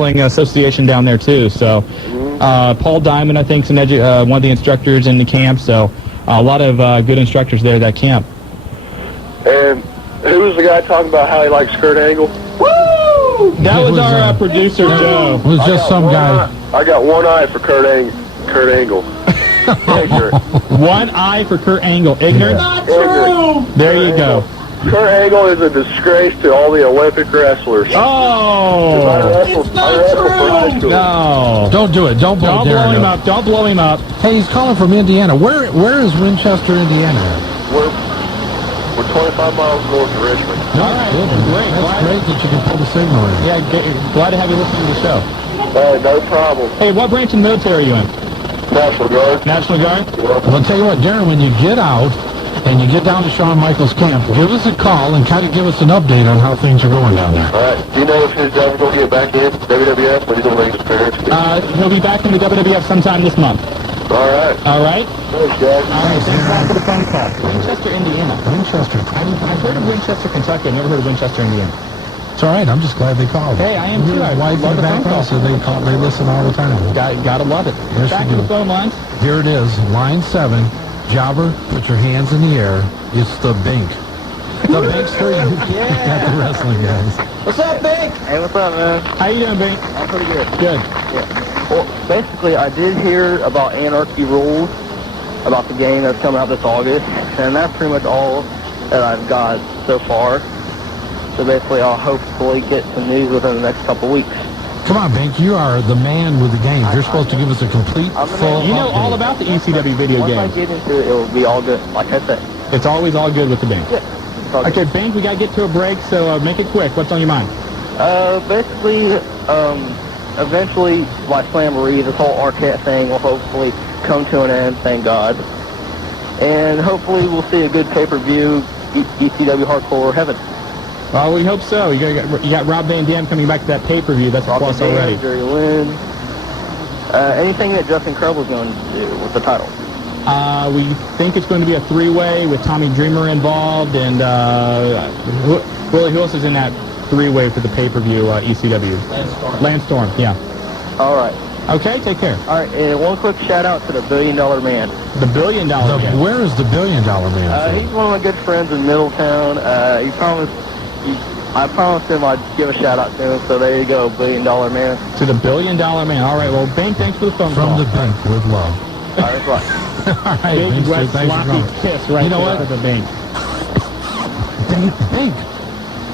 Wrestling Association down there, too. So Paul Diamond, I think, is one of the instructors in the camp. So a lot of good instructors there at that camp. And who was the guy talking about how he likes Kurt Angle? Woo! That was our producer, Joe. It was just some guy. I got one eye for Kurt Angle. Ignorant. One eye for Kurt Angle. Ignorant? Not true! There you go. Kurt Angle is a disgrace to all the Olympic wrestlers. Oh! I wrestled for high school. No. Don't do it. Don't blow him up. Don't blow him up. Hey, he's calling from Indiana. Where is Winchester, Indiana? We're 25 miles north of Richmond. No, all right. Great. That's great that you can pull the signal in. Yeah, glad to have you listening to the show. No problem. Hey, what branch of the military are you in? National Guard. National Guard? Yeah. Well, I'll tell you what, Darren, when you get out and you get down to Shawn Michaels' camp, give us a call and kind of give us an update on how things are going down there. All right. Do you know if he's ever going to get back in WWF when he's going to make his appearance? He'll be back in the WWF sometime this month. All right. All right? Thanks, guys. All right, thanks a lot for the phone call. Winchester, Indiana. Winchester. I've heard of Winchester, Kentucky. I've never heard of Winchester, Indiana. It's all right. I'm just glad they called. Hey, I am too. I wife love in the the phone call. background, so they listen all the time. Gotta love it. Yes, Back you to do. the phone lines. Here it is, line 7. Jobber, put your hands in the air. It's the Bink. The Bink's for you. Got the wrestling guys. What's up, Bink? Hey, what's up, man? How you doing, Bink? I'm pretty good. Good. Yeah. Well, basically, I did hear about Anarchy Rules, about the game that's coming out this August, and that's pretty much all that I've got so far. So basically, I'll hopefully get some news within the next couple weeks. Come on, Bink. You are the man with the games. You're supposed to give us a complete, full You know update. all about the ECW video Once games. I get into it, it'll be all good, like I said. It's always all good with the Bink. Yeah. Okay, Bink, we got to get to a break, so make it quick. What's on your mind? Basically, eventually, my Slamboree, this whole Arquette thing will hopefully come to an end, thank God. And hopefully we'll see a good pay-per-view, ECW Hardcore Heaven. Well, we hope so. You got Rob Van Dam coming back to that pay-per-view. That's a plus already. Jerry Lynn. Anything that Justin Credible is going to do with the title. We think it's going to be a three-way with Tommy Dreamer involved, and who else is in that three-way for the pay-per-view ECW? Lance Storm, yeah. All right. Okay, take care. All right, and one quick shout-out to the $1 Billion Man. The $1 Billion Man. Where is the $1 Billion Man? He's one of my good friends in Middletown. I promised him I'd give a shout-out to him, so there you go, $1 Billion Man. To the $1 Billion Man. All right, well, Bink, thanks for the phone call. From the Bink with love. All right, bye. All right, Big, Bink, wet, thanks for sloppy calling. kiss right You know there what? to the Bink. Bink.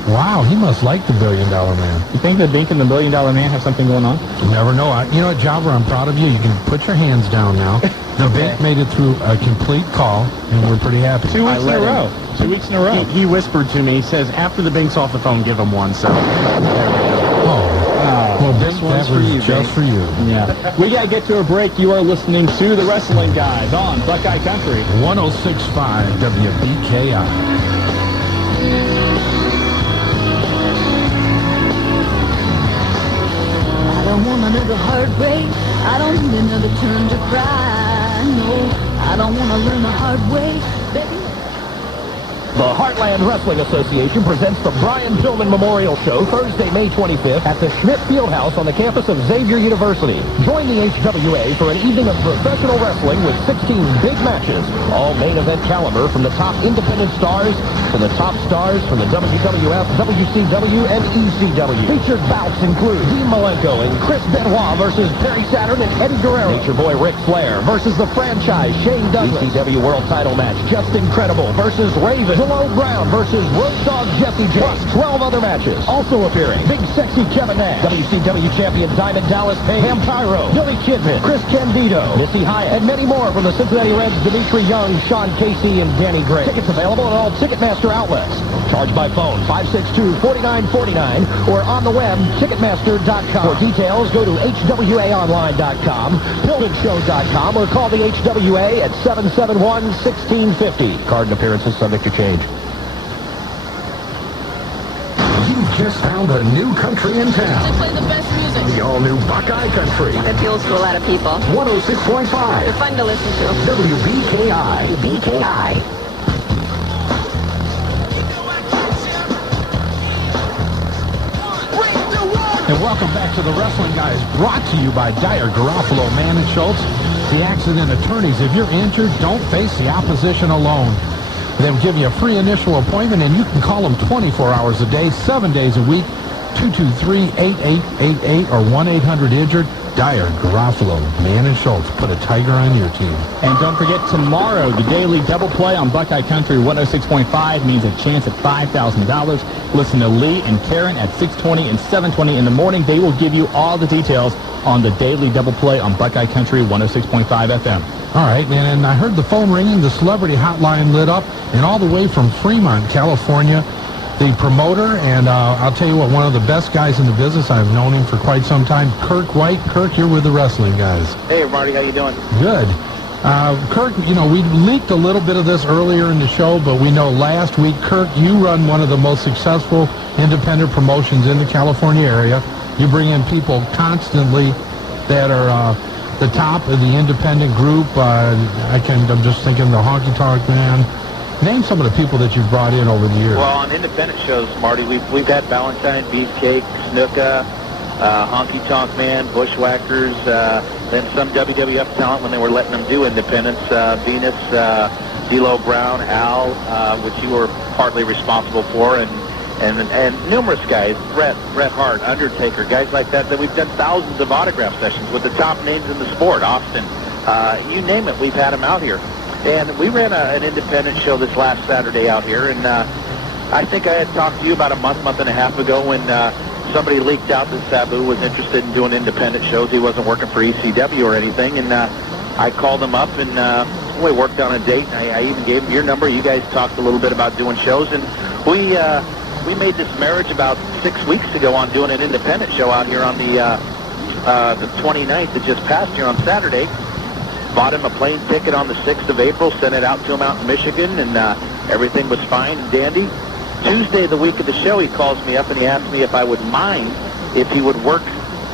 Wow, he must like the $1 Billion Man. You think the Bink and the $1 Billion Man have something going on? You never know. You know what, Jobber, I'm proud of you. You can put your hands down now. The Bink made it through a complete call, and we're pretty happy. 2 weeks in a row. 2 weeks in a row. He whispered to me, he says, after the Bink's off the phone, give him one. So, well, Bink, that was just for you. Yeah. We got to get to a break. You are listening to The Wrestling Guys on Buckeye Country. 106.5 WPKI. I don't want another heartbreak. I don't need another turn to cry. No, I don't want to learn the hard way. Baby. The Heartland Wrestling Association presents the Brian Pillman Memorial Show Thursday, May 25th at the Schmidt Fieldhouse on the campus of Xavier University. Join the HWA for an evening of professional wrestling with 16 big matches, all main event caliber from the top independent stars to the top stars from the WWF, WCW, and ECW. Featured bouts include Dean Malenko and Chris Benoit versus Perry Saturn and Eddie Guerrero. Nature Boy Ric Flair versus the franchise Shane Douglas. ECW World Title match Just Incredible versus Raven. D'Lo Brown versus Road Dogg Jesse J. Plus 12 other matches. Also appearing, Big Sexy Kevin Nash, WCW Champion Diamond Dallas Page, Vampiro, Billy Kidman, Chris Candido, Missy Hyatt, and many more from the Cincinnati Reds, Dimitri Young, Sean Casey, and Danny Gray. Tickets available at all Ticketmaster outlets. Charged by phone, 562-4949, or on the web, Ticketmaster.com. For details, go to HWAonline.com, PillmanShow.com, or call the HWA at 771-1650. Card and appearances subject to change. You've just found a new country in town. They play the best music. The all-new Buckeye Country. It appeals to a lot of people. 106.5. They're fun to listen to. WBKI. BKI. Break the wall And welcome back to the Wrestling Guys, brought to you by Dyer, Garofalo, Mann & Schultz, the accident attorneys. If you're injured, don't face the opposition alone. They'll give you a free initial appointment, and you can call them 24 hours a day, 7 days a week, 223-8888 or 1-800-INJURED. Dyer, Garofalo, Mann & Schultz. Put a tiger on your team. And don't forget, tomorrow, the daily double play on Buckeye Country 106.5 means a chance at $5,000. Listen to Lee and Karen at 6:20 and 7:20 in the morning. They will give you all the details on the daily double play on Buckeye Country 106.5 FM. All right, and I heard the phone ringing, the celebrity hotline lit up, and all the way from Fremont, California, the promoter, and I'll tell you what, one of the best guys in the business. I've known him for quite some time, Kirk White. Kirk, you're with the Wrestling Guys. Hey, Marty, how you doing? Good. Kirk, you know, we leaked a little bit of this earlier in the show, but we know last week, Kirk, you run one of the most successful independent promotions in the California area. You bring in people constantly that are the top of the independent group. I'm just thinking the Honky Tonk Man. Name some of the people that you've brought in over the years. Well, on independent shows, Marty, we've had Valentine, Beefcake, Snuka, Honky Tonk Man, Bushwhackers, then some WWF talent when they were letting them do independents, Venus, D'Lo Brown, Al, which you were partly responsible for, and numerous guys, Bret Hart, Undertaker, guys like that we've done thousands of autograph sessions with the top names in the sport, Austin. You name it, we've had them out here. And we ran an independent show this last Saturday out here, and I think I had talked to you about a month and a half ago when somebody leaked out that Sabu was interested in doing independent shows. He wasn't working for ECW or anything, and I called him up, and we worked on a date. I even gave him your number. You guys talked a little bit about doing shows, and we made this marriage about 6 weeks ago on doing an independent show out here on the 29th that just passed here on Saturday. Bought him a plane ticket on the 6th of April, sent it out to him out in Michigan, and everything was fine and dandy. Tuesday, the week of the show, he calls me up and he asked me if I would mind if he would work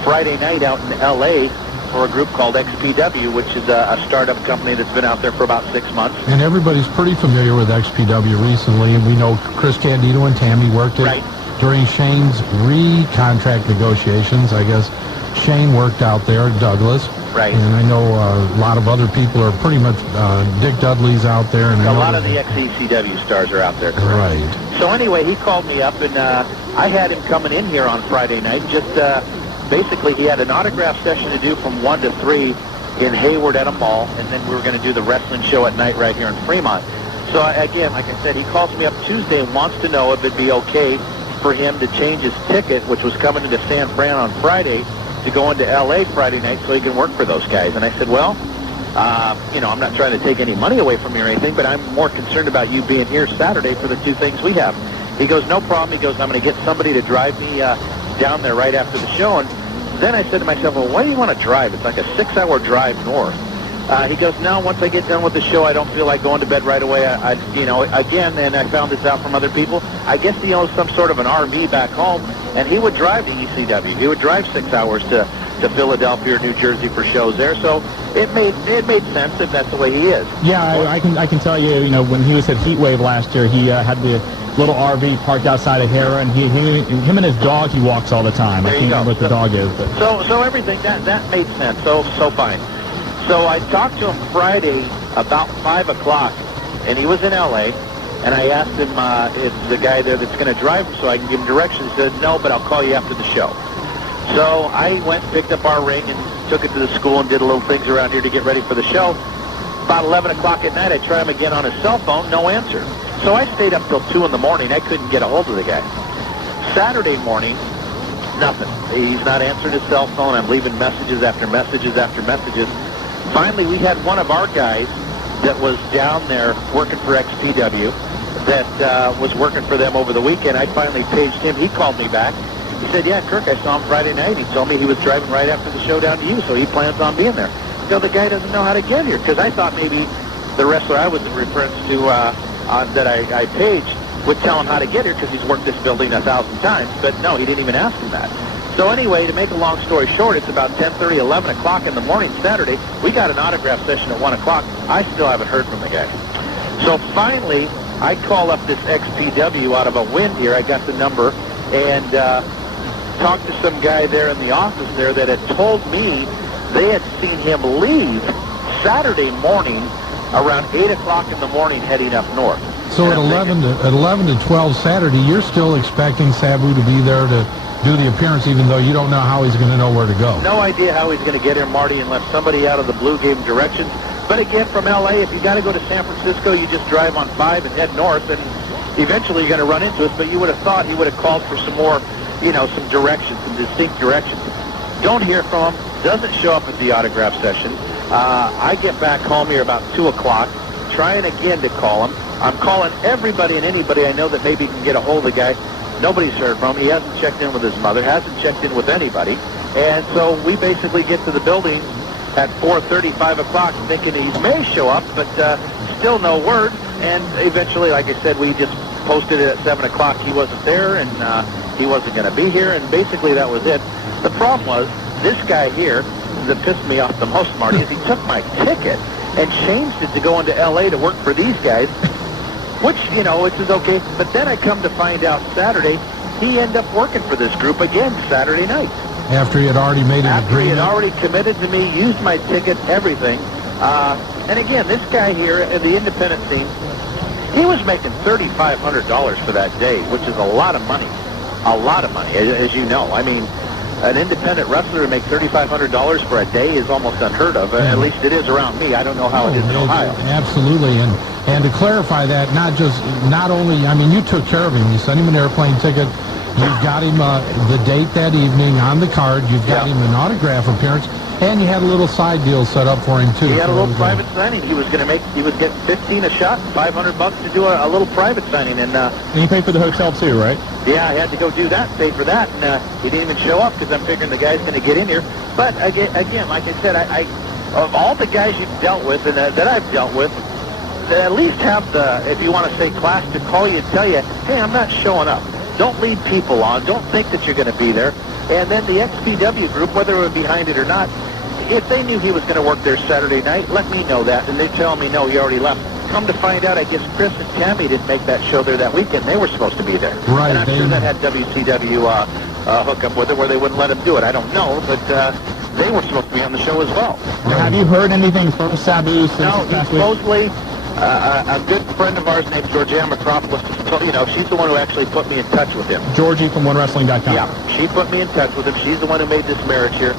Friday night out in L.A. for a group called XPW, which is a startup company that's been out there for about 6 months. And everybody's pretty familiar with XPW recently, and we know Chris Candido and Tammy worked it during Shane's re-contract negotiations. I guess Shane worked out there at Douglas. Right. And I know a lot of other people are pretty much, Dick Dudley's out there. And a lot of the ex-ECW stars are out there. Correct? Right. So anyway, he called me up, and I had him coming in here on Friday night. Just basically, he had an autograph session to do from 1 to 3 in Hayward at a mall, and then we were going to do the wrestling show at night right here in Fremont. So again, like I said, he calls me up Tuesday and wants to know if it'd be okay for him to change his ticket, which was coming into San Fran on Friday, to go into L.A. Friday night so he can work for those guys. And I said, well, I'm not trying to take any money away from you or anything, but I'm more concerned about you being here Saturday for the two things we have. He goes, no problem. He goes, I'm going to get somebody to drive me down there right after the show. And then I said to myself, well, why do you want to drive? It's like a 6-hour drive north. He goes, no, once I get done with the show, I don't feel like going to bed right away. Again, and I found this out from other people, I guess he owns some sort of an RV back home, and he would drive to ECW. He would drive 6 hours to Philadelphia or New Jersey for shows there. So it made sense if that's the way he is. Yeah, I can tell you, when he was at Heatwave last year, he had the little RV parked outside of Hera, and him and his dog, he walks all the time. I can't remember what the dog is. But. So everything, that made sense. So fine. So I talked to him Friday about 5 o'clock, and he was in L.A., and I asked him if the guy there that's going to drive him so I can give him directions. He said, no, but I'll call you after the show. So I went and picked up our ring and took it to the school and did a little things around here to get ready for the show. About 11 o'clock at night, I tried him again on his cell phone, no answer. So I stayed up till 2 in the morning. I couldn't get a hold of the guy. Saturday morning, nothing. He's not answering his cell phone. I'm leaving messages after messages after messages. Finally, we had one of our guys that was down there working for XPW that was working for them over the weekend. I finally paged him. He called me back. He said, yeah, Kirk, I saw him Friday night. He told me he was driving right after the show down to you, so he plans on being there. So the guy doesn't know how to get here, because I thought maybe the wrestler I was in reference to that I paged would tell him how to get here because he's worked this building 1,000 times. But no, he didn't even ask him that. So anyway, to make a long story short, it's about 10:30, 11 o'clock in the morning Saturday. We got an autograph session at 1 o'clock. I still haven't heard from the guy. So finally, I call up this XPW out of a wind here. I got the number, and talked to some guy there in the office there that had told me they had seen him leave Saturday morning around 8 o'clock in the morning heading up north. So at 11 to 12 Saturday, you're still expecting Sabu to be there to do the appearance, even though you don't know how he's going to know where to go. No idea how he's going to get here, Marty, unless somebody out of the blue gave him directions. But again, from L.A., if you got to go to San Francisco, you just drive on 5 and head north, and eventually you're going to run into us. But you would have thought he would have called for some more, some directions, some distinct directions. Don't hear from him. Doesn't show up at the autograph session. I get back home here about 2 o'clock, trying again to call him. I'm calling everybody and anybody I know that maybe can get a hold of the guy. Nobody's heard from him. He hasn't checked in with his mother, hasn't checked in with anybody. And so we basically get to the building at 4:30, 5 o'clock, thinking he may show up, but still no word. And eventually, like I said, we just posted it at 7 o'clock. He wasn't there, and he wasn't going to be here, and basically that was it. The problem was, this guy here, that pissed me off the most, Marty, is he took my ticket and changed it to go into L.A. to work for these guys, which, which is okay. But then I come to find out Saturday, he ended up working for this group again Saturday night. After he had already made an agreement? After he had already committed to me, used my ticket, everything. And again, this guy here at the independent scene, he was making $3,500 for that day, which is a lot of money. A lot of money, as you know. I mean, an independent wrestler to make $3,500 for a day is almost unheard of. At least it is around me. I don't know how it is in Ohio. Absolutely. And to clarify that, not only, you took care of him. You sent him an airplane ticket. You've got him the date that evening on the card. You've got him an autograph appearance. And you had a little side deal set up for him, too. He had a little private signing. He was getting 15 a shot, $500 to do a little private signing. And he paid for the hotel, too, right? Yeah, I had to go do that, pay for that. And he didn't even show up because I'm figuring the guy's going to get in here. But again, like I said, I of all the guys you've dealt with and that I've dealt with, at least have the, if you want to say, class to call you and tell you, hey, I'm not showing up. Don't lead people on. Don't think that you're going to be there. And then the XPW group, whether it was behind it or not, if they knew he was going to work there Saturday night, let me know that. And they tell me, no, he already left. Come to find out, I guess Chris and Tammy didn't make that show there that weekend. They were supposed to be there. Right. And I'm sure that had WCW hook up with it where they wouldn't let him do it. I don't know, but they were supposed to be on the show as well. Right. Have you heard anything from Sabu since No, he's supposedly... a good friend of ours named Georgiana Metropolis, she's the one who actually put me in touch with him. Georgie from OneWrestling.com. Yeah, she put me in touch with him. She's the one who made this marriage here.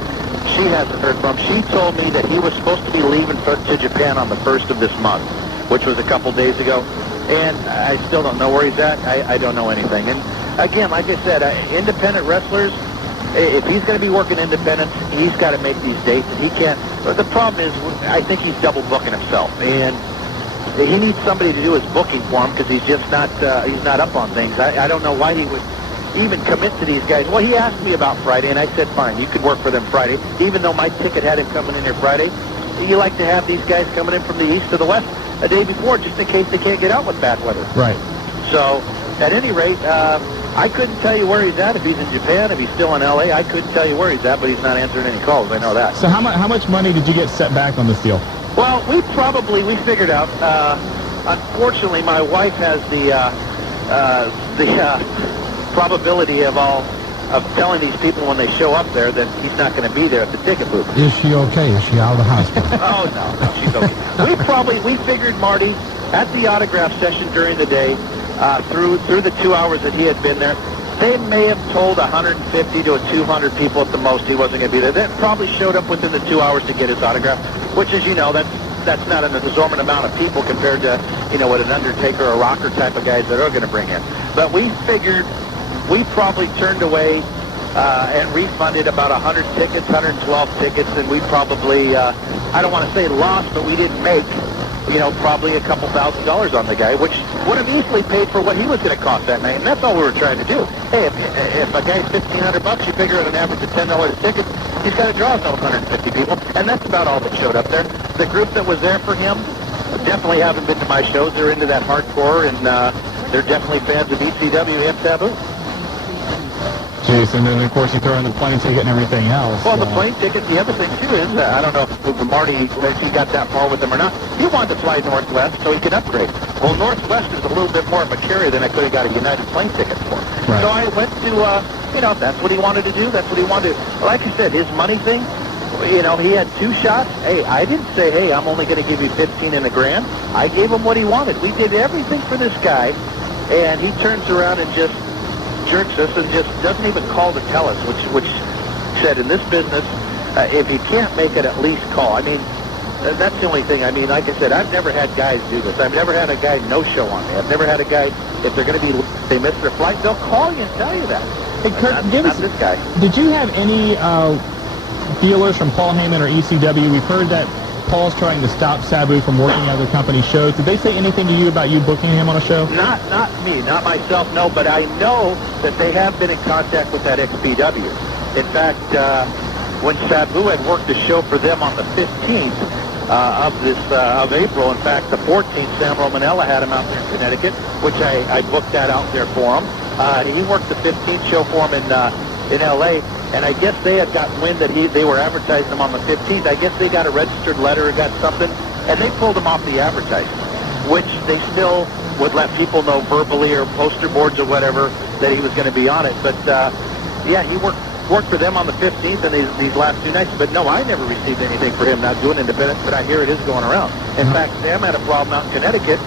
She hasn't heard from him. She told me that he was supposed to be leaving to Japan on the 1st of this month, which was a couple days ago. And I still don't know where he's at. I don't know anything. And again, like I said, independent wrestlers, if he's going to be working independent, he's got to make these dates. And he can't. But the problem is, I think he's double booking himself. And he needs somebody to do his booking for him because he's just not up on things. I don't know why he would even commit to these guys. Well, he asked me about Friday, and I said, fine, you could work for them Friday, even though my ticket had him coming in here Friday. You like to have these guys coming in from the east to the west a day before just in case they can't get out with bad weather. Right. So, at any rate, I couldn't tell you where he's at, if he's in Japan, if he's still in L.A. I couldn't tell you where he's at, but he's not answering any calls. I know that. So how much money did you get set back on this deal? Well, we figured out, unfortunately, my wife has the probability of telling these people when they show up there that he's not going to be there at the ticket booth. Is she okay? Is she out of the hospital? Oh, no, she's okay. We figured, Marty, at the autograph session during the day, through the 2 hours that he had been there, they may have told 150 to 200 people at the most he wasn't going to be there. They probably showed up within the 2 hours to get his autograph, which, as you know, that's not an exorbitant amount of people compared to, what an Undertaker or Rocker type of guys that are going to bring in. But we figured we probably turned away and refunded about 100 tickets, 112 tickets, and we probably, I don't want to say lost, but we didn't make, probably a couple $1,000s on the guy, which would have easily paid for what he was going to cost that night, and that's all we were trying to do. Hey, if a guy's $1,500, you figure at an average of $10 a ticket, he's got to draw himself 150 people, and that's about all that showed up there. The group that was there for him definitely haven't been to my shows. They're into that hardcore, and they're definitely fans of ECW and Taboo. Jason, and then, of course, you throw in the plane ticket and everything else. Well, the plane ticket, the other thing, too, is, I don't know if Marty, if he got that far with him or not, he wanted to fly Northwest so he could upgrade. Well, Northwest is a little bit more of a carrier than I could have got a United plane ticket for. Right. So I went to You know, if that's what he wanted to do, that's what he wanted to do. Like I said, his money thing, you know, he had 2 shots. Hey, I didn't say, hey, I'm only going to give you 15 and a grand. I gave him what he wanted. We did everything for this guy, and he turns around and just jerks us and just doesn't even call to tell us, which said in this business, if you can't make it, at least call. I mean, that's the only thing. I mean, like I said, I've never had guys do this. I've never had a guy no-show on me. I've never had a guy, if they're going to be, they miss their flight, they'll call you and tell you that. Hey, Kirk, not this guy. Did you have any feelers from Paul Heyman or ECW? We've heard that Paul's trying to stop Sabu from working other company shows. Did they say anything to you about you booking him on a show? Not me, not myself, no, but I know that they have been in contact with that XPW. In fact, when Sabu had worked a show for them on the 15th of April, in fact, the 14th, Sam Romanella had him out there in Connecticut, which I booked that out there for him. He worked the 15th show for him in L.A., and I guess they had gotten wind that they were advertising him on the 15th. I guess they got a registered letter or got something, and they pulled him off the advertising, which they still would let people know verbally or poster boards or whatever that he was going to be on it. But, yeah, he worked for them on the 15th and these last 2 nights. But, no, I never received anything for him not doing independence, but I hear it is going around. In fact, Sam had a problem out in Connecticut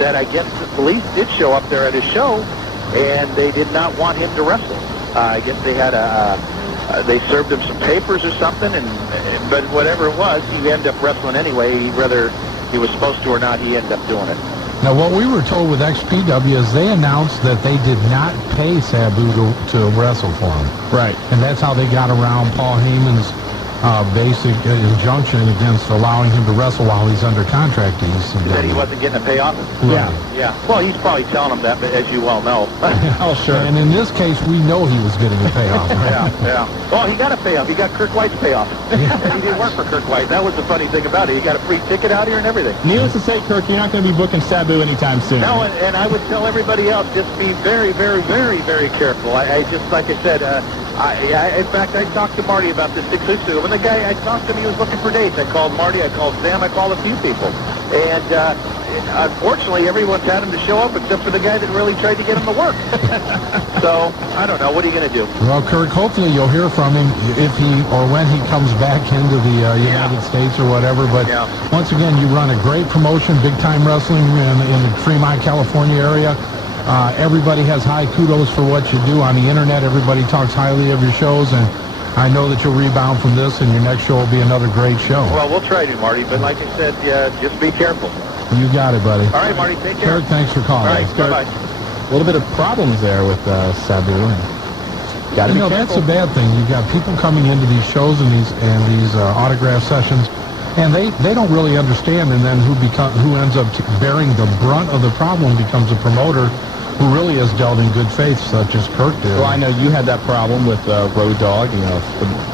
that I guess the police did show up there at his show, and they did not want him to wrestle. I guess they had they served him some papers or something, but whatever it was, he ended up wrestling anyway. Whether he was supposed to or not, he ended up doing it. Now, what we were told with XPW is they announced that they did not pay Sabu to wrestle for him. Right. And that's how they got around Paul Heyman's basic injunction against allowing him to wrestle while he's under contract to ECW. That he wasn't getting a payoff? Right. Yeah. Well, he's probably telling them that, but as you well know. Oh, sure. And in this case, we know he was getting a payoff. Yeah. Well, he got a payoff. He got Kirk White's payoff. And he didn't work for Kirk White. That was the funny thing about it. He got a free ticket out here and everything. Needless to say, Kirk, you're not going to be booking Sabu anytime soon. No, and I would tell everybody else, just be very, very, very, very careful. I just, like I said, in fact, I talked to Marty about this 6 weeks ago. When the guy, I talked to him, he was looking for dates. I called Marty, I called Sam, I called a few people. And unfortunately, everyone's had him to show up except for the guy that really tried to get him to work. So, I don't know. What are you going to do? Well, Kirk, hopefully you'll hear from him if he or when he comes back into the United States or whatever. But once again, you run a great promotion, big-time wrestling in the Fremont, California area. Everybody has high kudos for what you do on the internet. Everybody talks highly of your shows, and I know that you'll rebound from this, and your next show will be another great show. Well, we'll try to, Marty, but like I said, just be careful. You got it, buddy. All right, Marty, take care. Kirk, thanks for calling. All right, bye-bye. A little bit of problems there with Sabu. Got to be careful. That's a bad thing. You've got people coming into these shows and these autograph sessions, and they don't really understand, and then who ends up bearing the brunt of the problem becomes a promoter who really has dealt in good faith, such as Kirk did. Well, I know you had that problem with Road Dogg, a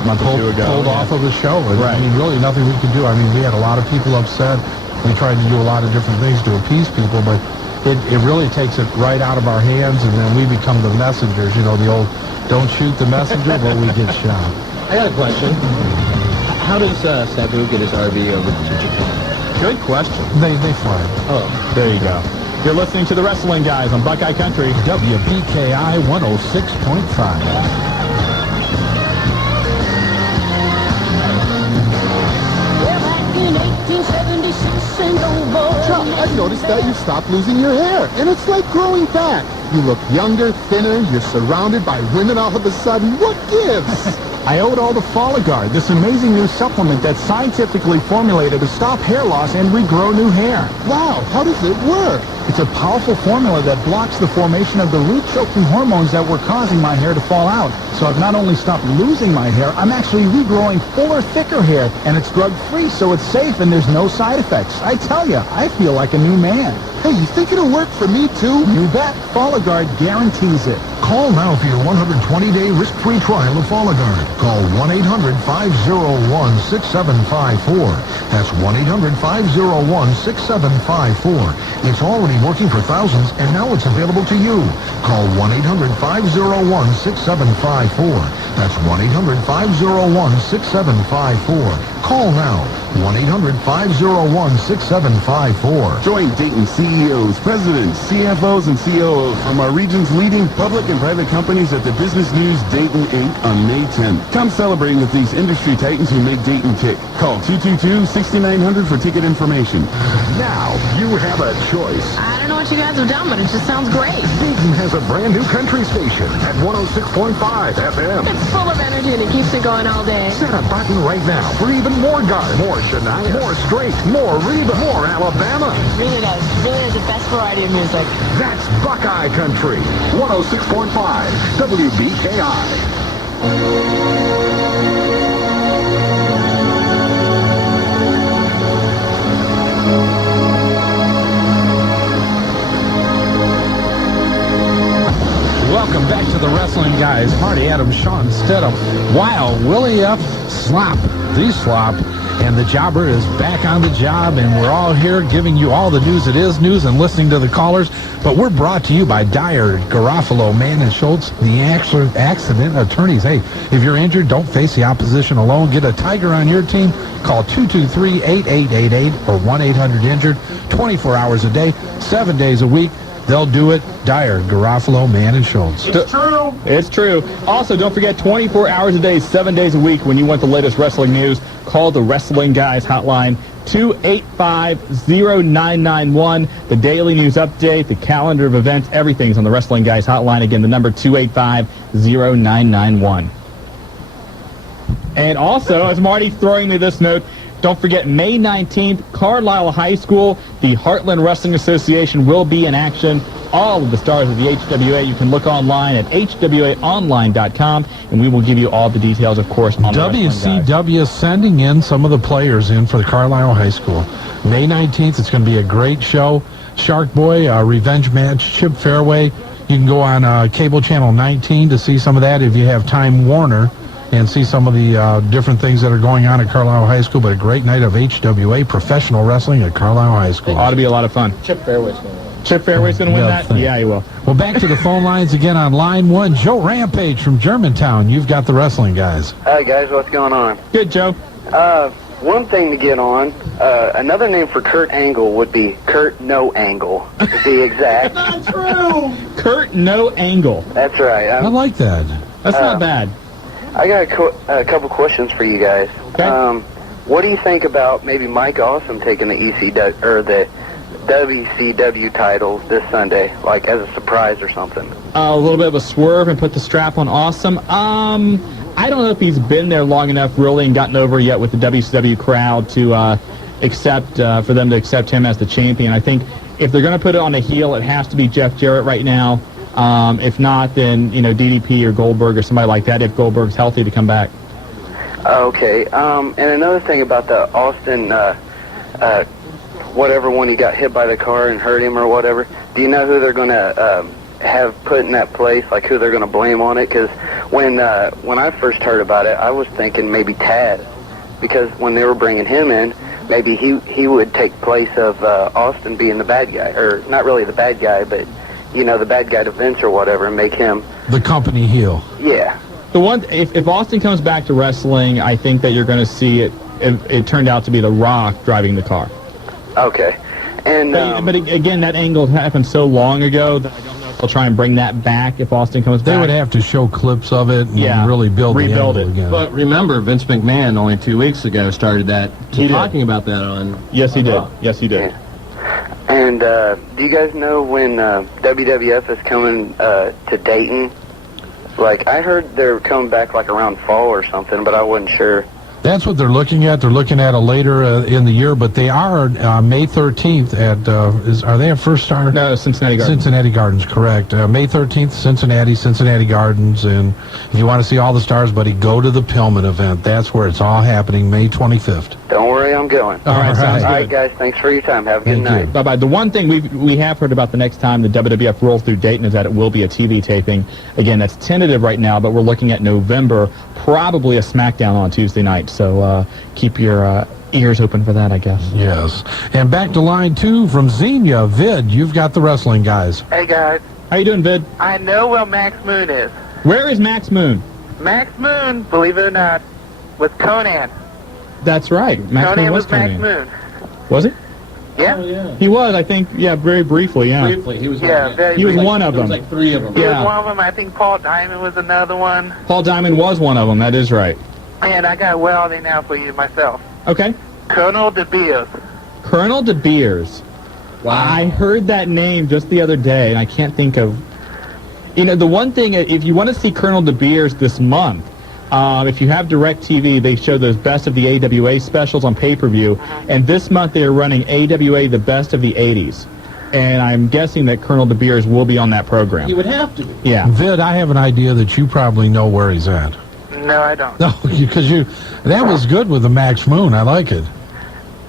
month or 2 ago. Pulled off of the show. Right. I mean, really nothing we could do. I mean, we had a lot of people upset. We tried to do a lot of different things to appease people, but it really takes it right out of our hands, and then we become the messengers. You know, the old, don't shoot the messenger, but we get shot. I got a question. How does Sabu get his RV over to Japan? Good question. They fly. Oh. There you go. You're listening to the Wrestling Guys on Buckeye Country. WPKI 106.5. Chuck, I've noticed that you stopped losing your hair, and it's like growing back. You look younger, thinner, you're surrounded by women all of a sudden. What gives? I owe it all to Folligard, this amazing new supplement that's scientifically formulated to stop hair loss and regrow new hair. Wow, how does it work? It's a powerful formula that blocks the formation of the root-choking hormones that were causing my hair to fall out. So I've not only stopped losing my hair, I'm actually regrowing fuller, thicker hair, and it's drug-free, so it's safe and there's no side effects. I tell you, I feel like a new man. Hey, you think it'll work for me, too? You bet. Folligard guarantees it. Call now for your 120-day risk-free trial of Folligard. Call 1-800-501-6754. That's 1-800-501-6754. It's already working for thousands, and now it's available to you. Call 1-800-501-6754. That's 1-800-501-6754. Call now. 1-800-501-6754. Join Dayton CEOs, presidents, CFOs, and COOs from our region's leading public and private companies at the Business News Dayton Inc. on May 10th. Come celebrate with these industry titans who make Dayton tick. Call 222-6900 for ticket information. Now, you have a choice. I don't know what you guys have done, but it just sounds great. Dayton has a brand new country station at 106.5 FM. It's full of energy and it keeps me going all day. Set a button right now for even more Garth, more Shania, more Straight, more Reba, more Alabama. It really does. It really is the best variety of music. That's Buckeye Country, 106.5 WBKI. Welcome back to the Wrestling Guys. Marty, Adam, Shawn, Stidham. Wow, Willie F. Slop, the Slop, and the Jobber is back on the job, and we're all here giving you all the news that is news and listening to the callers. But we're brought to you by Dyer, Garofalo, Mann, and Schultz, the accident attorneys. Hey, if you're injured, don't face the opposition alone. Get a Tiger on your team. Call 223-8888 or 1-800-INJURED, 24 hours a day, 7 days a week. They'll do it. Dyer, Garofalo, Mann, and Schultz. It's true. It's true. Also, don't forget, 24 hours a day, 7 days a week, when you want the latest wrestling news, call the Wrestling Guys hotline, 285-0991. The daily news update, the calendar of events, everything's on the Wrestling Guys hotline. Again, the number 285-0991. And also, as Marty's throwing me this note, don't forget, May 19th, Carlisle High School, the Heartland Wrestling Association will be in action. All of the stars of the HWA, you can look online at hwaonline.com, and we will give you all the details, of course, on the WCW is sending in some of the players in for the Carlisle High School. May 19th, it's going to be a great show. Shark Boy, Revenge Match, Chip Fairway. You can go on Cable Channel 19 to see some of that if you have Time Warner, and see some of the different things that are going on at Carlisle High School. But a great night of HWA professional wrestling at Carlisle High School. Ought to be a lot of fun. Chip Fairway's going to win. Chip Fairway's going to win that? Yeah, he will. Well, back to the phone lines again on line one. Joe Rampage from Germantown. You've got the Wrestling Guys. Hi, guys. What's going on? Good, Joe. One thing to get on, another name for Kurt Angle would be Kurt No Angle, to be exact. Not true! Kurt No Angle. That's right. I like that. That's not bad. I got a couple questions for you guys. Okay. What do you think about maybe Mike Awesome taking the ECW or the WCW titles this Sunday, like as a surprise or something? A little bit of a swerve and put the strap on Awesome. I don't know if he's been there long enough really and gotten over yet with the WCW crowd to for them to accept him as the champion. I think if they're going to put it on a heel, it has to be Jeff Jarrett right now. If not, then, DDP or Goldberg or somebody like that, if Goldberg's healthy to come back. Okay. And another thing about the Austin, whatever one he got hit by the car and hurt him or whatever, do you know who they're going to have put in that place, like who they're going to blame on it? Because when I first heard about it, I was thinking maybe Tad, because when they were bringing him in, maybe he would take place of Austin being the bad guy, or not really the bad guy, but the bad guy to Vince or whatever, and make him the company heel. Yeah. The one, if Austin comes back to wrestling, I think that you're going to see it turned out to be The Rock driving the car. Okay. And but again, that angle happened so long ago that I don't know if they'll try and bring that back if Austin comes back. They would have to show clips of it and really rebuild it again. But remember, Vince McMahon only 2 weeks ago started that, talking about that on... Yes, he did. Yes, he did. Yeah. And do you guys know when WWF is coming to Dayton? Like, I heard they're coming back like around fall or something, but I wasn't sure. That's what they're looking at. They're looking at it later in the year, but they are May 13th at, are they at First Star? No, Cincinnati Gardens. Cincinnati Gardens, correct. May 13th, Cincinnati Gardens, and if you want to see all the stars, buddy, go to the Pillman event. That's where it's all happening, May 25th. Don't worry, I'm going. All right, sounds good. All right, guys, thanks for your time. Have a good night. Bye-bye. The one thing we have heard about the next time the WWF rolls through Dayton is that it will be a TV taping. Again, that's tentative right now, but we're looking at November, probably a SmackDown on Tuesday night. So keep your ears open for that, I guess. Yes. And back to line 2 from Xenia. Vid, you've got the Wrestling Guys. Hey, guys. How you doing, Vid? I know where Max Moon is. Where is Max Moon? Max Moon, believe it or not, was Conan. That's right. Max Tony Moon was was Max Tony. Moon. Was he? Yeah. Oh, yeah. He was, I think, very briefly, yeah. Briefly, he was. Yeah, very He was briefly. one of There them. was like 3 of them. He Yeah. was one of them. I think Paul Diamond was another one. Paul Diamond was one of them, that is right. And I got well they now for you myself. Okay. Colonel De Beers. Colonel De Beers. Wow. I heard that name just the other day, and I can't think of... the one thing, if you want to see Colonel De Beers this month, if you have DirecTV, they show those Best of the AWA specials on pay-per-view, and this month they are running AWA The Best of the 80s. And I'm guessing that Colonel De Beers will be on that program. He would have to be. Yeah. Vid, I have an idea that you probably know where he's at. No, I don't. No, because that was good with the Max Moon. I like it.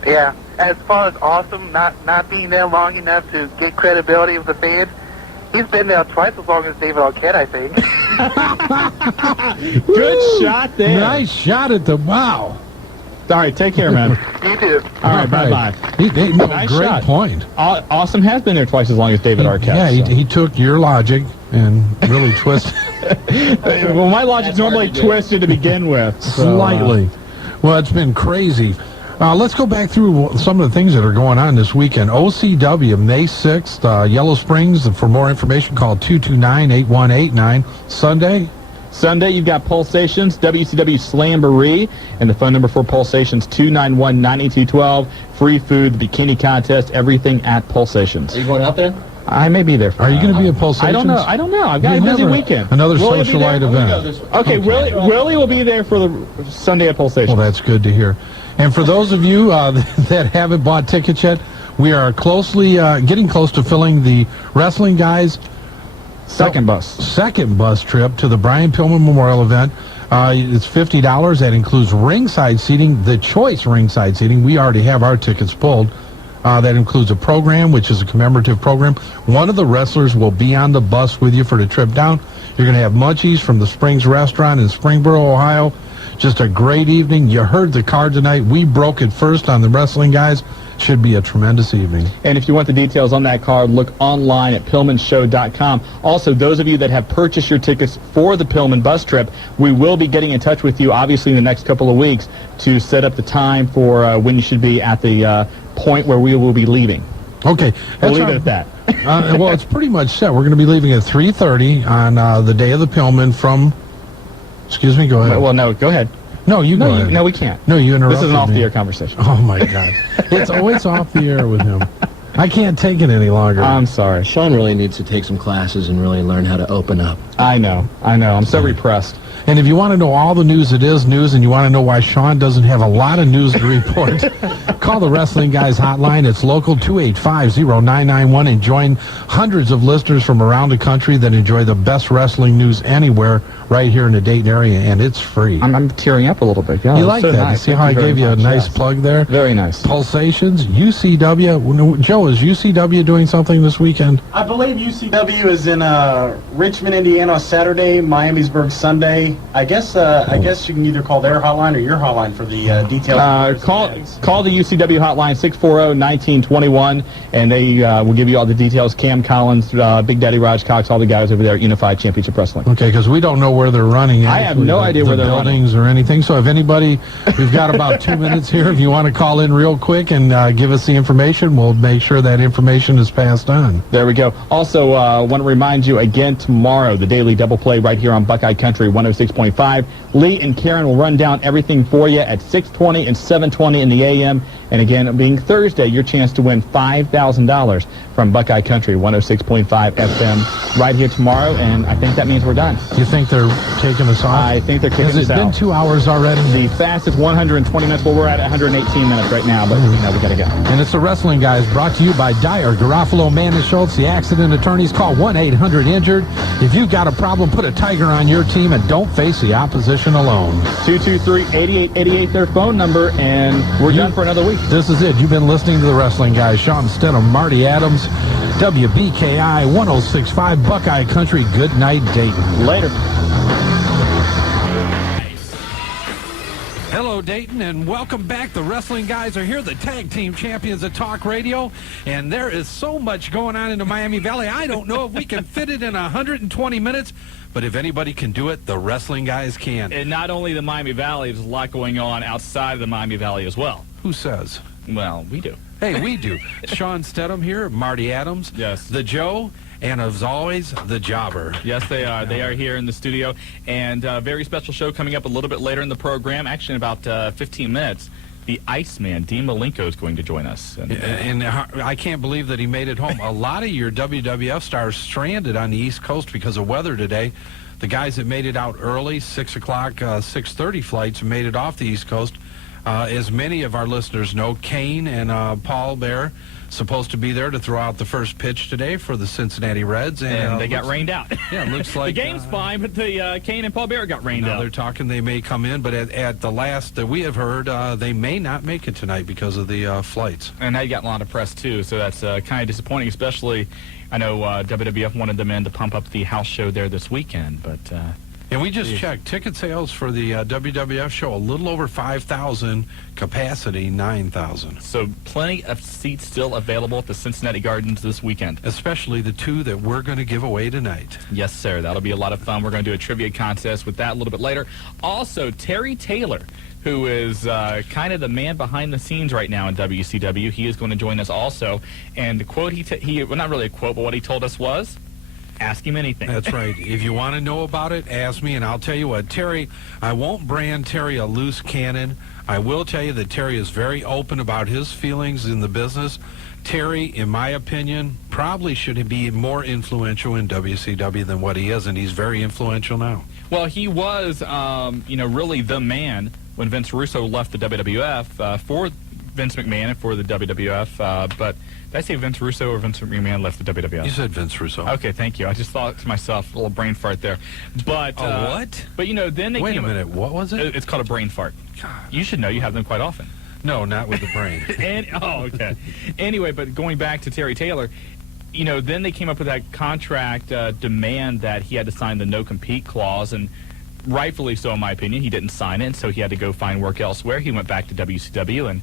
Yeah. As far as awesome, not being there long enough to get credibility with the fans, he's been there twice as long as David Arquette, I think. Good shot there. Nice shot at the wow. All right, take care, man. You too. All right, bye-bye. Nice great shot. point. Awesome has been there twice as long as David Arquette. Yeah, he took your logic and really twisted. Well, my logic's normally twisted to begin with. So, Slightly. Well, it's been crazy. Let's go back through some of the things that are going on this weekend. OCW, May 6th, Yellow Springs. For more information, call 229-8189. Sunday, you've got Pulsations, WCW Slamboree, and the phone number for Pulsations, 291-9212. Free food, the bikini contest, everything at Pulsations. Are you going out there? I may be there. Are you going to be at Pulsations? I don't know. I've got a busy weekend. Another Willie will be there? socialite event. Okay, Willie will be there for the Sunday at Pulsations. Well, that's good to hear. And for those of you that haven't bought tickets yet, we are getting close to filling the Wrestling Guys second bus trip to the Brian Pillman Memorial event. It's $50. That includes ringside seating, the choice ringside seating. We already have our tickets pulled. That includes a program, which is a commemorative program. One of the wrestlers will be on the bus with you for the trip down. You're going to have munchies from the Springs Restaurant in Springboro, Ohio. Just a great evening. You heard the card tonight. We broke it first on the Wrestling Guys. Should be a tremendous evening. And if you want the details on that card, look online at PillmanShow.com. Also, those of you that have purchased your tickets for the Pillman bus trip, we will be getting in touch with you, obviously, in the next couple of weeks to set up the time for when you should be at the point where we will be leaving. Okay. We'll leave it at that. Well, it's pretty much set. We're going to be leaving at 3:30 on the day of the Pillman from... Excuse me, go ahead. Well, no, go ahead. No, you go ahead. No, we can't. No, you interrupted This is an me. off-the-air conversation. Oh, my God. It's always off the air with him. I can't take it any longer. I'm sorry. Sean really needs to take some classes and really learn how to open up. I know. I'm so repressed. And if you want to know all the news that is news and you want to know why Shawn doesn't have a lot of news to report, call the Wrestling Guys hotline. It's local 285-0991 and join hundreds of listeners from around the country that enjoy the best wrestling news anywhere right here in the Dayton area, and it's free. I'm tearing up a little bit. Yeah, you like so that? Nice. See how I gave you a nice plug there? Very nice. Pulsations, UCW. Joe, is UCW doing something this weekend? I believe UCW is in Richmond, Indiana Saturday, Miamisburg Sunday. I guess you can either call their hotline or your hotline for the details. Call the UCW hotline 640-1921, and they will give you all the details. Cam Collins, Big Daddy Raj Cox, all the guys over there at Unified Championship Wrestling. Okay, because we don't know where they're running. I have no idea where they're buildings or anything. So if anybody, we've got about 2 minutes here. If you want to call in real quick and give us the information, we'll make sure that information is passed on. There we go. Also, want to remind you again tomorrow, the daily double play right here on Buckeye Country 106.5. Lee and Karen will run down everything for you at 6:20 and 7:20 in the a.m. And again, being Thursday, your chance to win $5,000 from Buckeye Country 106.5 FM right here tomorrow. And I think that means we're done. You think they're taking us off? I think they're kicking us out. Has it been 2 hours already? The fastest 120 minutes. Well, we're at 118 minutes right now, but we got to go. And it's the Wrestling Guys, brought to you by Dyer, Garofalo, Mann & Schultz, the accident attorneys. Call 1-800-INJURED. If you've got a problem, put a Tiger on your team and don't face the opposition alone. 223-8888, their phone number, and we're done for another week. This is it. You've been listening to the Wrestling Guys. Shawn Stenham, Marty Adams, WBKI 106.5 Buckeye Country. Good night, Dayton. Later. Hello, Dayton, and welcome back. The Wrestling Guys are here, the tag team champions of Talk Radio, and there is so much going on in the Miami Valley. I don't know if we can fit it in 120 minutes, but if anybody can do it, the Wrestling Guys can. And not only the Miami Valley, there's a lot going on outside of the Miami Valley as well. Who says? Well, we do. Hey, we do. Shawn Stedham here, Marty Adams, yes, the Joe, and as always, the Jobber. Yes, they are. They are here in the studio, and a very special show coming up a little bit later in the program, actually in about 15 minutes. The Iceman, Dean Malenko, is going to join us. And I can't believe that he made it home. A lot of your WWF stars stranded on the East Coast because of weather today. The guys that made it out early, 6 o'clock, 6:30 flights, made it off the East Coast. As many of our listeners know, Kane and Paul Bear supposed to be there to throw out the first pitch today for the Cincinnati Reds. And they got rained out. Yeah, it looks like the game's fine, but the Kane and Paul Bear got rained out. They're talking they may come in, but at the last that we have heard, they may not make it tonight because of the flights. And they got a lot of press, too, so that's kind of disappointing, especially, I know WWF wanted them in to pump up the house show there this weekend, but... And we just checked ticket sales for the WWF show, a little over 5,000, capacity 9,000. So plenty of seats still available at the Cincinnati Gardens this weekend. Especially the two that we're going to give away tonight. Yes, sir. That'll be a lot of fun. We're going to do a trivia contest with that a little bit later. Also, Terry Taylor, who is kind of the man behind the scenes right now in WCW, he is going to join us also. And the quote well, not really a quote, but what he told us was... Ask him anything. That's right. If you want to know about it, ask me, and I'll tell you what. Terry, I won't brand Terry a loose cannon. I will tell you that Terry is very open about his feelings in the business. Terry, in my opinion, probably should be more influential in WCW than what he is, and he's very influential now. Well, he was, really the man when Vince Russo left the WWF for Vince McMahon and for the WWF, but did I say Vince Russo or Vince McMahon left the WWF? You said Vince Russo. Okay, thank you. I just thought to myself, a little brain fart there. But what? But then they Wait a minute, what was it? It's called a brain fart. God. You should know. You have them quite often. No, not with the brain. Okay. Anyway, but going back to Terry Taylor, then they came up with that contract demand that he had to sign the no-compete clause, and rightfully so, in my opinion, he didn't sign it, and so he had to go find work elsewhere. He went back to WCW and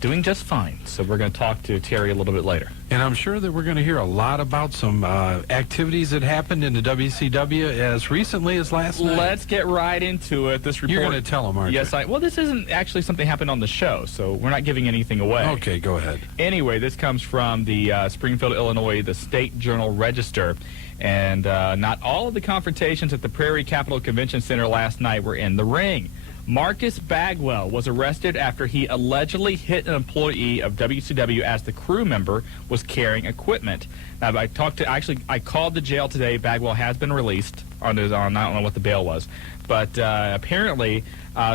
doing just fine. So we're going to talk to Terry a little bit later. And I'm sure that we're going to hear a lot about some activities that happened in the WCW as recently as last night. Let's get right into it. This report. You're going to tell them, aren't you? Yes, well, this isn't actually something that happened on the show, so we're not giving anything away. Okay, go ahead. Anyway, this comes from the Springfield, Illinois, the State Journal-Register. And not all of the confrontations at the Prairie Capital Convention Center last night were in the ring. Marcus Bagwell was arrested after he allegedly hit an employee of WCW as the crew member was carrying equipment. Now, I called the jail today. Bagwell has been released on I don't know what the bail was. But apparently,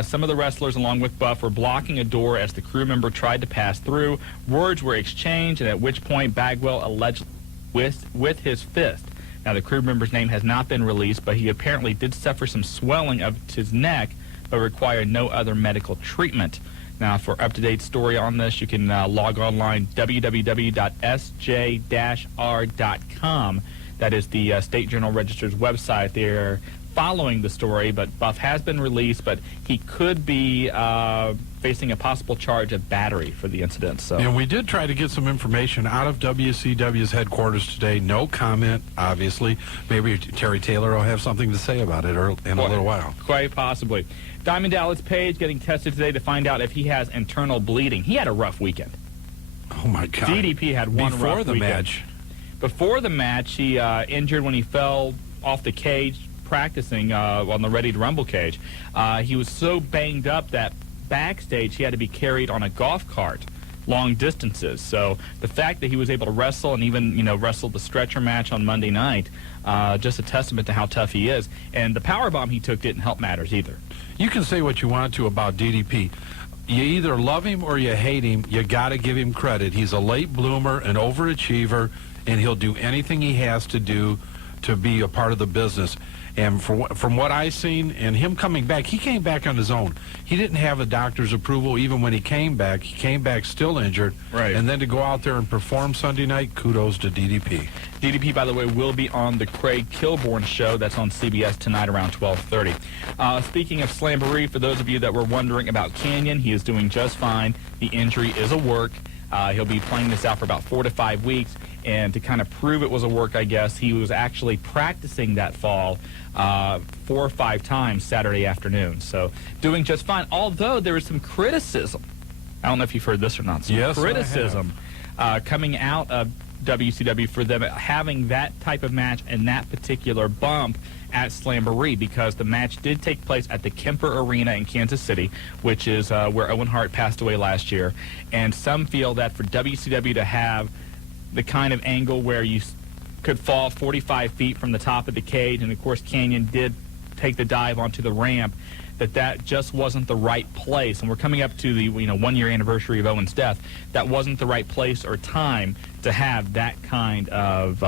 some of the wrestlers, along with Buff, were blocking a door as the crew member tried to pass through. Words were exchanged, and at which point Bagwell allegedly with his fist. Now, the crew member's name has not been released, but he apparently did suffer some swelling of his neck, but required no other medical treatment. Now, for up-to-date story on this, you can log online, www.sj-r.com. That is the State Journal-Register's website. They're following the story, but Buff has been released, but he could be facing a possible charge of battery for the incident. So, and we did try to get some information out of WCW's headquarters today. No comment, obviously. Maybe Terry Taylor will have something to say about it in a little while. Quite possibly. Diamond Dallas Page getting tested today to find out if he has internal bleeding. He had a rough weekend. Oh, my God. DDP had one Before rough the weekend. match. Before the match, he injured when he fell off the cage practicing on the Ready to Rumble cage. He was so banged up that backstage he had to be carried on a golf cart long distances. So the fact that he was able to wrestle and even wrestle the stretcher match on Monday night, just a testament to how tough he is. And the powerbomb he took didn't help matters either. You can say what you want to about DDP. You either love him or you hate him. You got to give him credit. He's a late bloomer, an overachiever, and he'll do anything he has to do to be a part of the business. And from what I've seen, and him coming back, he came back on his own. He didn't have a doctor's approval even when he came back. He came back still injured. Right. And then to go out there and perform Sunday night, kudos to DDP. DDP, by the way, will be on the Craig Kilborn show. That's on CBS tonight around 12:30. Speaking of Slamboree, for those of you that were wondering about Canyon, he is doing just fine. The injury is a work. He'll be playing this out for about 4 to 5 weeks. And to kind of prove it was a work, I guess, he was actually practicing that fall 4 or 5 times Saturday afternoon. So doing just fine, although there is some criticism. I don't know if you've heard this or not. Some criticism coming out of WCW for them having that type of match and that particular bump at Slamboree, because the match did take place at the Kemper Arena in Kansas City, which is where Owen Hart passed away last year. And some feel that for WCW to have the kind of angle where you could fall 45 feet from the top of the cage, and of course Canyon did take the dive onto the ramp, that just wasn't the right place. And we're coming up to the 1-year anniversary of Owen's death. That wasn't the right place or time to have that kind of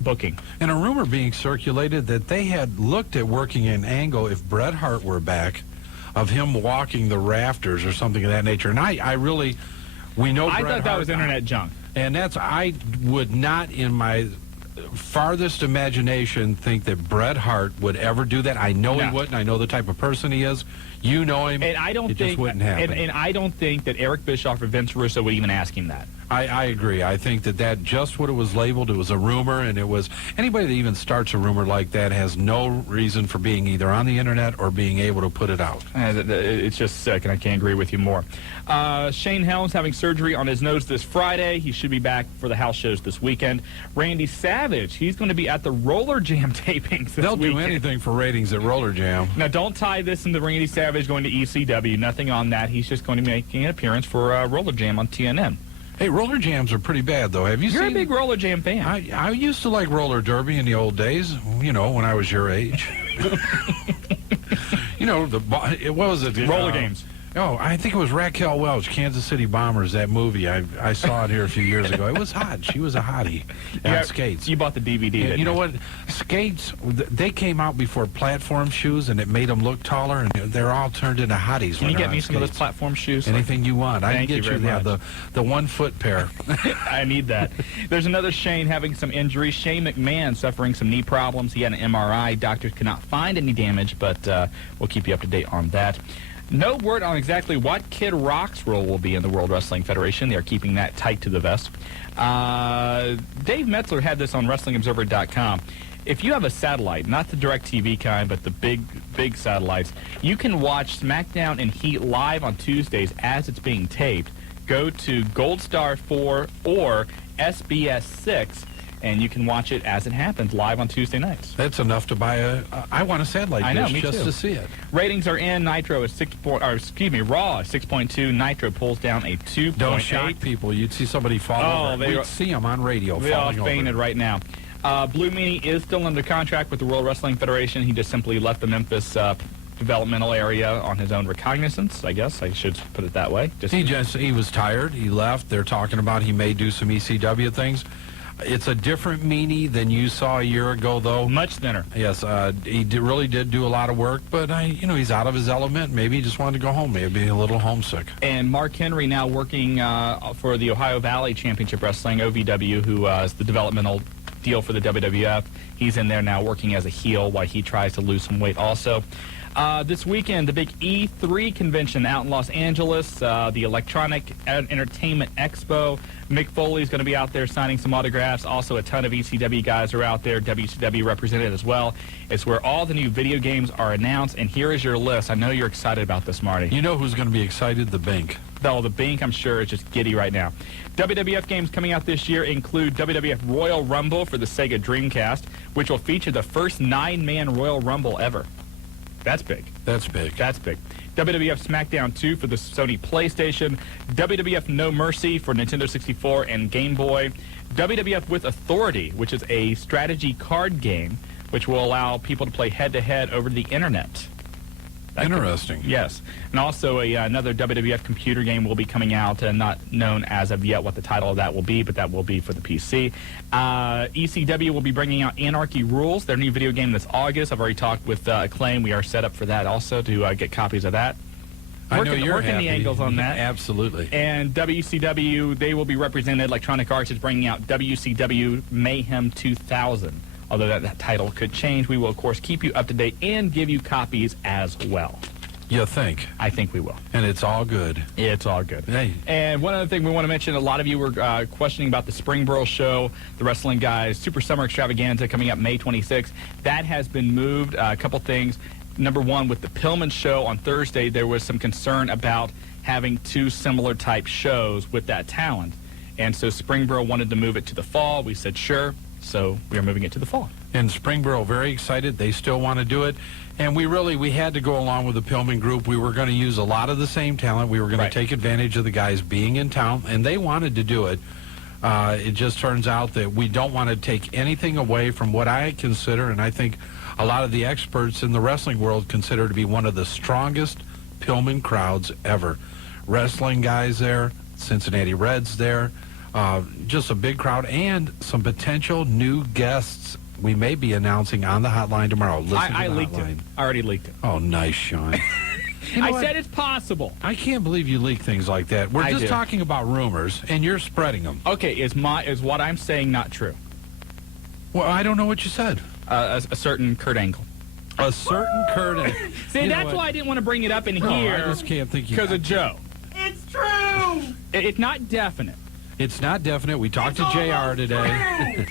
booking. And a rumor being circulated that they had looked at working an angle, if Bret Hart were back, of him walking the rafters or something of that nature. And we know I Bret thought that Hart, was internet junk. And I would not in my farthest imagination think that Bret Hart would ever do that. I know he wouldn't. I know the type of person he is. You know him. And I don't think just wouldn't happen. And I don't think that Eric Bischoff or Vince Russo would even ask him that. I agree. I think that just what it was labeled. It was a rumor, and it was anybody that even starts a rumor like that has no reason for being either on the internet or being able to put it out. It's just sick, and I can't agree with you more. Shane Helms having surgery on his nose this Friday. He should be back for the house shows this weekend. Randy Savage, he's going to be at the Roller Jam tapings this They'll weekend. do anything for ratings at Roller Jam. Now, don't tie this into Randy Savage going to ECW. Nothing on that. He's just going to be making an appearance for Roller Jam on TNN. Hey, roller jams are pretty bad, though. Have you You're seen? a big Roller Jam fan. I used to like roller derby in the old days, when I was your age. What was it? Roller games. Oh, I think it was Raquel Welch, Kansas City Bombers, that movie. I saw it here a few years ago. It was hot. She was a hottie on skates. You bought the DVD. And you know what? Skates, they came out before platform shoes, and it made them look taller, and they're all turned into hotties. Can you get me some of those platform shoes? Anything you want. I can Thank get you very much. the 1-foot pair. I need that. There's another Shane having some injuries. Shane McMahon suffering some knee problems. He had an MRI. Doctors could not find any damage, but we'll keep you up to date on that. No word on exactly what Kid Rock's role will be in the World Wrestling Federation. They are keeping that tight to the vest. Dave Metzler had this on WrestlingObserver.com. If you have a satellite, not the DirecTV kind, but the big satellites, you can watch SmackDown and Heat live on Tuesdays as it's being taped. Go to Gold Star 4 or SBS 6, and you can watch it as it happens live on Tuesday nights. That's enough to buy I want a satellite dish just to see it. Ratings are in. Nitro is Raw is 6.2. Nitro pulls down a 2.8. Don't shock people. You'd see somebody fall over. We'd see them on radio they all falling fainted over. right now. Blue Meanie is still under contract with the World Wrestling Federation. He just simply left the Memphis developmental area on his own recognizance, I guess. I should put it that way. He was tired. He left. They're talking about he may do some ECW things. It's a different Meanie than you saw a year ago, though. Much thinner. Yes, he really did do a lot of work, but he's out of his element. Maybe he just wanted to go home. Maybe a little homesick. And Mark Henry now working for the Ohio Valley Championship Wrestling, OVW, who is the developmental deal for the WWF. He's in there now working as a heel while he tries to lose some weight also. This weekend, the big E3 convention out in Los Angeles, the Electronic Entertainment Expo. Mick Foley's going to be out there signing some autographs. Also, a ton of ECW guys are out there, WCW represented as well. It's where all the new video games are announced, and here is your list. I know you're excited about this, Marty. You know who's going to be excited? The Bink. The Bink, I'm sure, is just giddy right now. WWF games coming out this year include WWF Royal Rumble for the Sega Dreamcast, which will feature the first 9-man Royal Rumble ever. That's big. That's big. That's big. WWF SmackDown 2 for the Sony PlayStation. WWF No Mercy for Nintendo 64 and Game Boy. WWF With Authority, which is a strategy card game, which will allow people to play head-to-head over the internet. Interesting. Yes. And also another WWF computer game will be coming out, not known as of yet what the title of that will be, but that will be for the PC. ECW will be bringing out Anarchy Rules, their new video game this August. I've already talked with Acclaim. We are set up for that also to get copies of that. I know you're working happy. the angles on that. Absolutely. And WCW, they will be represented. Electronic Arts is bringing out WCW Mayhem 2000. Although that title could change, we will, of course, keep you up to date and give you copies as well. You think? I think we will. And it's all good. It's all good. Hey. And one other thing we want to mention, a lot of you were questioning about the Springboro show, the Wrestling Guys Super Summer Extravaganza coming up May 26th. That has been moved. A couple things. Number one, with the Pillman show on Thursday, there was some concern about having two similar type shows with that talent. And so Springboro wanted to move it to the fall. We said sure. So we are moving it to the fall. And Springboro, very excited. They still want to do it. And we had to go along with the Pillman group. We were going to use a lot of the same talent. We were going to take advantage of the guys being in town, and they wanted to do it. It just turns out that we don't want to take anything away from what I consider, and I think a lot of the experts in the wrestling world consider to be one of the strongest Pillman crowds ever. Wrestling guys there, Cincinnati Reds there, just a big crowd, and some potential new guests we may be announcing on the hotline tomorrow. I leaked it. I already leaked it. Oh, nice, Shawn. You know I said it's possible. I can't believe you leak things like that. We're just talking about rumors, and you're spreading them. Okay, is what I'm saying not true? Well, I don't know what you said. A certain Kurt Angle. A certain Kurt Angle. See, that's why I didn't want to bring it up in here. I just can't think you because of Joe. It's true. It's not definite. It's not definite. We talked to JR today.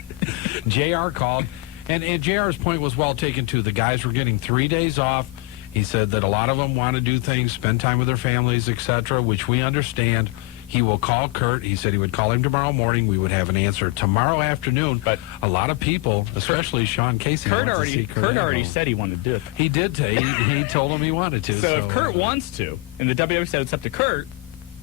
JR called, and JR's point was well taken, too. The guys were getting 3 days off. He said that a lot of them want to do things, spend time with their families, etc., which we understand. He will call Kurt. He said he would call him tomorrow morning. We would have an answer tomorrow afternoon. But a lot of people, especially Sean Casey, Kurt already said he wanted to do it. He did. He told him he wanted to. So if Kurt wants to, and the WWE said it's up to Kurt,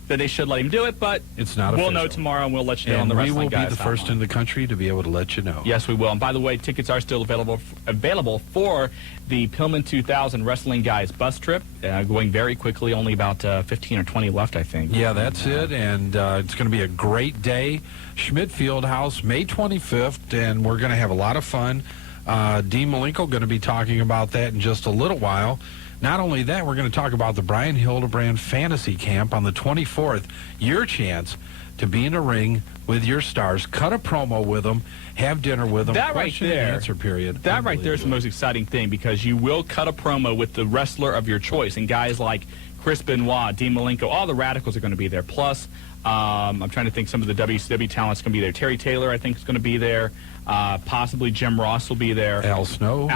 that they should let him do it, but it's not we'll official. know tomorrow, and we'll let you know on the Wrestling Guys. We will be the first in the country to be able to let you know. Yes, we will. And by the way, tickets are still available for the Pillman 2000 Wrestling Guys bus trip, going very quickly, only about 15 or 20 left, I think. Yeah, that's it, and it's going to be a great day. Schmidt Fieldhouse, May 25th, and we're going to have a lot of fun. Dean Malenko going to be talking about that in just a little while. Not only that, we're going to talk about the Brian Hildebrand Fantasy Camp on the 24th. Your chance to be in a ring with your stars, cut a promo with them, have dinner with them. That right there, answer period. That right there is the most exciting thing, because you will cut a promo with the wrestler of your choice, and guys like Chris Benoit, Dean Malenko, all the Radicals are going to be there. Plus, I'm trying to think some of the WCW talent's going to be there. Terry Taylor, I think, is going to be there. Possibly Jim Ross will be there. Al Snow.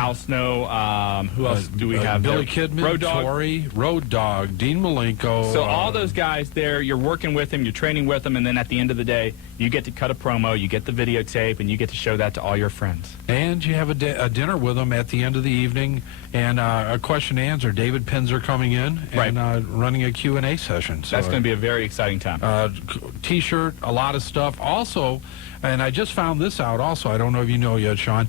Who else do we have Billy there? Kidman, Road Dogg. Tori, Road Dogg, Dean Malenko. So all those guys there, you're working with them, you're training with them, and then at the end of the day, you get to cut a promo, you get the videotape, and you get to show that to all your friends. And you have a dinner with them at the end of the evening, and a question and answer. David Pinzer coming in and running a Q&A session. So that's going to be a very exciting time. T-shirt, a lot of stuff. Also, and I just found this out also, I don't know if you know yet, Shawn,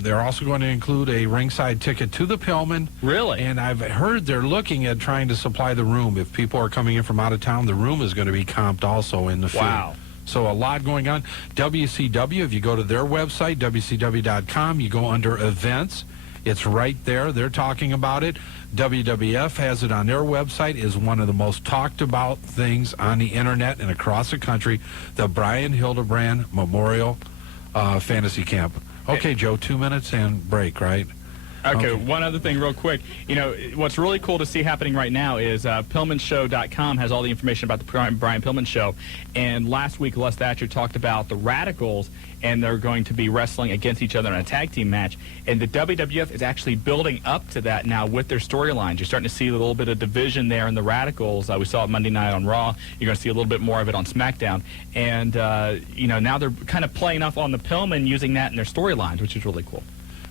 they're also going to include a ringside ticket to the Pillman. Really? And I've heard they're looking at trying to supply the room. If people are coming in from out of town, the room is going to be comped also in the field. Wow. So a lot going on. WCW, if you go to their website, WCW.com, you go under events. It's right there. They're talking about it. WWF has it on their website. Is one of the most talked about things on the internet and across the country. The Brian Hildebrand Memorial Fantasy Camp. Okay, Joe, 2 minutes and break, right? Okay, one other thing real quick. You know, what's really cool to see happening right now is PillmanShow.com has all the information about the Brian Pillman Show. And last week, Les Thatcher talked about the Radicals, and they're going to be wrestling against each other in a tag team match. And the WWF is actually building up to that now with their storylines. You're starting to see a little bit of division there in the Radicals. We saw it Monday night on Raw. You're going to see a little bit more of it on SmackDown. And, you know, now they're kind of playing off on the Pillman, using that in their storylines, which is really cool.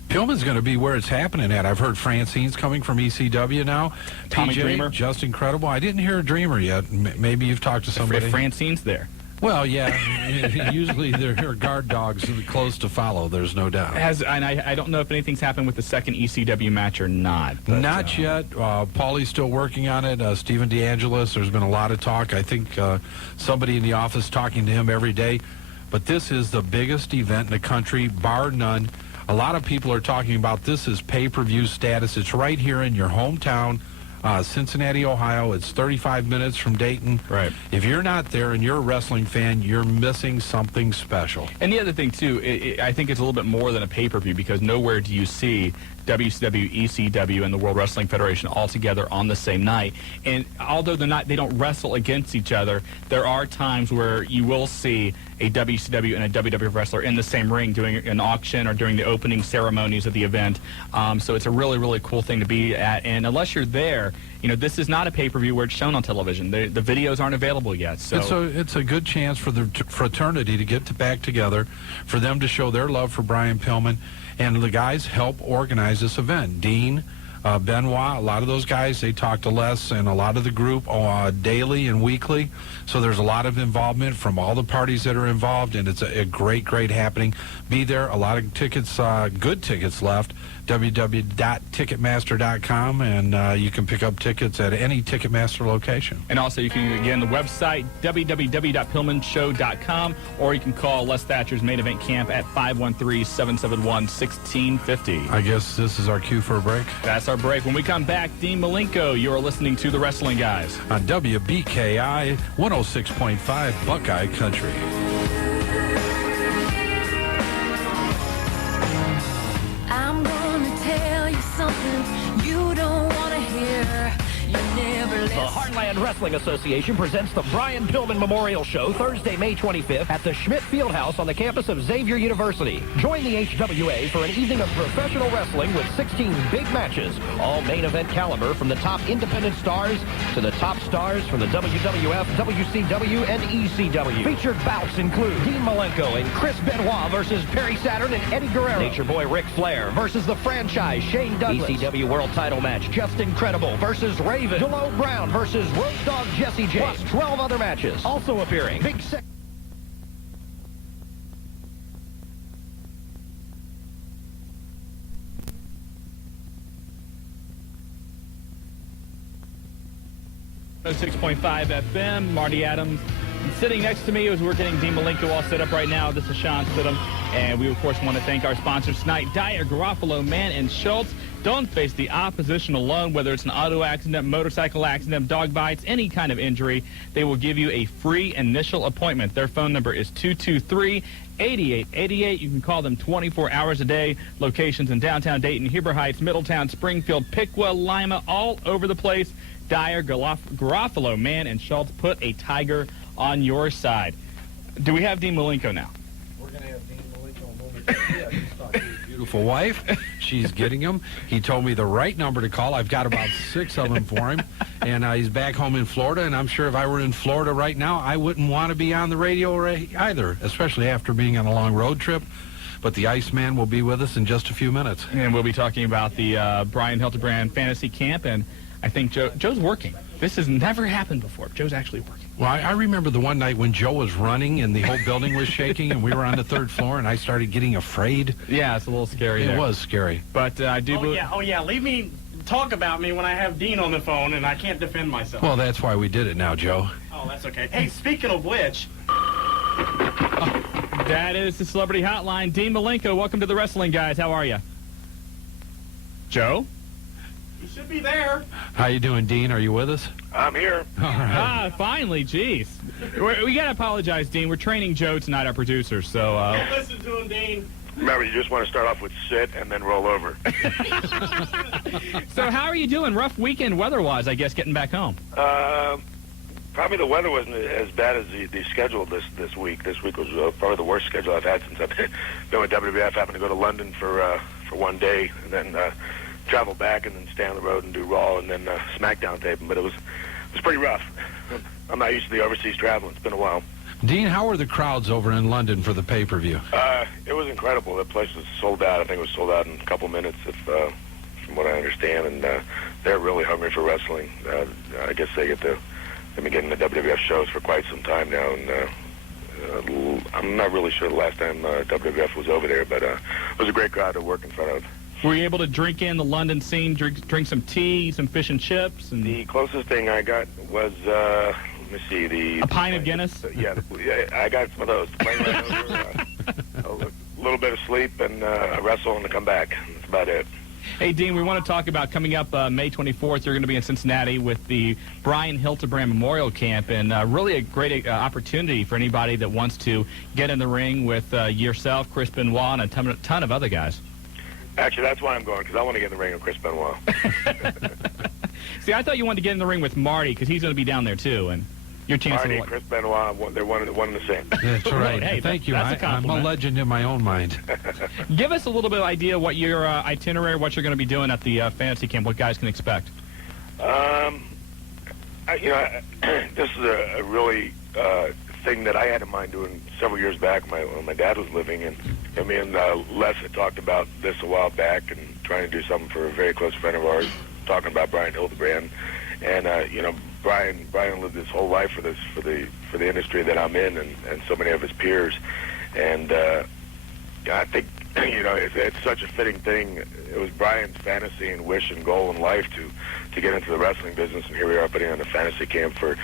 Pillman's going to be where it's happening at. I've heard Francine's coming from ECW now. Tommy PJ, Dreamer. just incredible. I didn't hear a Dreamer yet. Maybe you've talked to somebody. Francine's there. Well, yeah, usually there are guard dogs close to follow, there's no doubt. And I don't know if anything's happened with the second ECW match or not. But, not yet. Paulie's still working on it. Stephen DeAngelis, there's been a lot of talk. I think somebody in the office talking to him every day. But this is the biggest event in the country, bar none. A lot of people are talking about this as pay-per-view status. It's right here in your hometown, Cincinnati, Ohio. It's 35 minutes from Dayton. Right. If you're not there and you're a wrestling fan, you're missing something special. And the other thing, too, I think it's a little bit more than a pay-per-view because nowhere do you see WCW, ECW, and the World Wrestling Federation all together on the same night. And although they don't wrestle against each other, there are times where you will see a WCW and a WWF wrestler in the same ring doing an auction or during the opening ceremonies of the event. So it's a really, really cool thing to be at. And unless you're there, this is not a pay-per-view where it's shown on television. The videos aren't available yet. So it's a good chance for the fraternity to get back together, for them to show their love for Brian Pillman. And the guys help organize this event. Dean, Benoit, a lot of those guys, they talk to Les and a lot of the group daily and weekly. So there's a lot of involvement from all the parties that are involved, and it's a great, great happening. Be there. A lot of tickets, good tickets left. www.ticketmaster.com, and you can pick up tickets at any Ticketmaster location. And also, you can, again, the website, www.pillmanshow.com, or you can call Les Thatcher's Main Event Camp at 513-771-1650. I guess this is our cue for a break. That's our break. When we come back, Dean Malenko, you are listening to The Wrestling Guys on WBKI 106.5 Buckeye Country. I'm gonna tell you something you don't want to hear. You never The Heartland Wrestling Association presents the Brian Pillman Memorial Show Thursday, May 25th at the Schmidt Fieldhouse on the campus of Xavier University. Join the HWA for an evening of professional wrestling with 16 big matches, all main event caliber from the top independent stars to the top stars from the WWF, WCW, and ECW. Featured bouts include Dean Malenko and Chris Benoit versus Perry Saturn and Eddie Guerrero. Nature Boy Ric Flair versus the franchise Shane Douglas. ECW World Title match Just Incredible versus Raven. D'Lo Brown versus Road Dogg Jesse J. Plus 12 other matches. Also appearing Big Six. .6.5 FM, Marty Adams. And sitting next to me as we're getting Dean Malenko all set up right now, this is Shawn Stidham. And we, of course, want to thank our sponsors tonight, Dyer, Garofalo, Mann, and Schultz. Don't face the opposition alone, whether it's an auto accident, motorcycle accident, dog bites, any kind of injury. They will give you a free initial appointment. Their phone number is 223-8888. You can call them 24 hours a day. Locations in downtown Dayton, Heber Heights, Middletown, Springfield, Piqua, Lima, all over the place. Dyer, Garofalo, Mann, and Schultz, put a tiger on your side. Do we have Dean Malenko now? We're going to have Dean Malenko in a moment. Yeah, he's talking to his beautiful wife. She's getting him. He told me the right number to call. I've got about 6 of them for him. And he's back home in Florida, and I'm sure if I were in Florida right now, I wouldn't want to be on the radio either, especially after being on a long road trip. But the Iceman will be with us in just a few minutes. And we'll be talking about the Brian Hildebrand Fantasy Camp, and I think Joe's working. This has never happened before. Joe's actually working. Well, I remember the one night when Joe was running and the whole building was shaking and we were on the 3rd floor and I started getting afraid. Yeah, it's a little scary. It was scary. But I do believe... Oh, yeah. Leave me talk about me when I have Dean on the phone and I can't defend myself. Well, that's why we did it now, Joe. Oh, that's okay. Hey, speaking of which... That is the Celebrity Hotline. Dean Malenko, welcome to the Wrestling Guys. How are you? Joe? You should be there. How you doing, Dean? Are you with us? I'm here. All right. Finally, jeez. We got to apologize, Dean. We're training Joe tonight, our producer, so... Don't listen to him, Dean. Remember, you just want to start off with sit and then roll over. So how are you doing? Rough weekend weather-wise, I guess, getting back home. Probably the weather wasn't as bad as the schedule this week. This week was probably the worst schedule I've had since I've been with WWF. Happened to go to London for one day and then travel back and then stay on the road and do Raw and then SmackDown taping. But it was pretty rough. I'm not used to the overseas travel. It's been a while. Dean, how were the crowds over in London for the pay-per-view? It was incredible. The place was sold out. I think it was sold out in a couple minutes, from what I understand. And they're really hungry for wrestling. I guess they've been getting the WWF shows for quite some time now, and I'm not really sure the last time WWF was over there, but it was a great crowd to work in front of. Were you able to drink in the London scene, drink some tea, some fish and chips? And the closest thing I got was, let me see, a pint of Guinness? Yeah, I got some of those. Plane ride over, a little bit of sleep and a wrestle and to come back. That's about it. Hey, Dean, we want to talk about coming up May 24th. You're going to be in Cincinnati with the Brian Hildebrand Memorial Camp, and really a great opportunity for anybody that wants to get in the ring with yourself, Chris Benoit, and a ton of other guys. Actually, that's why I'm going, because I want to get in the ring with Chris Benoit. See, I thought you wanted to get in the ring with Marty, because he's going to be down there, too, and your chance Marty, of... Chris Benoit, they're one and the same. That's right. Hey, thank you. That's a I'm a legend in my own mind. Give us a little bit of idea what your itinerary, what you're going to be doing at the fantasy camp, what guys can expect. This is a really thing that I had in mind doing several years back when my dad was living, and me and Les had talked about this a while back and trying to do something for a very close friend of ours, talking about Brian Hildebrand, and Brian lived his whole life for the industry that I'm in, and so many of his peers, and I think it's such a fitting thing. It was Brian's fantasy and wish and goal in life to get into the wrestling business, and here we are putting on a fantasy camp for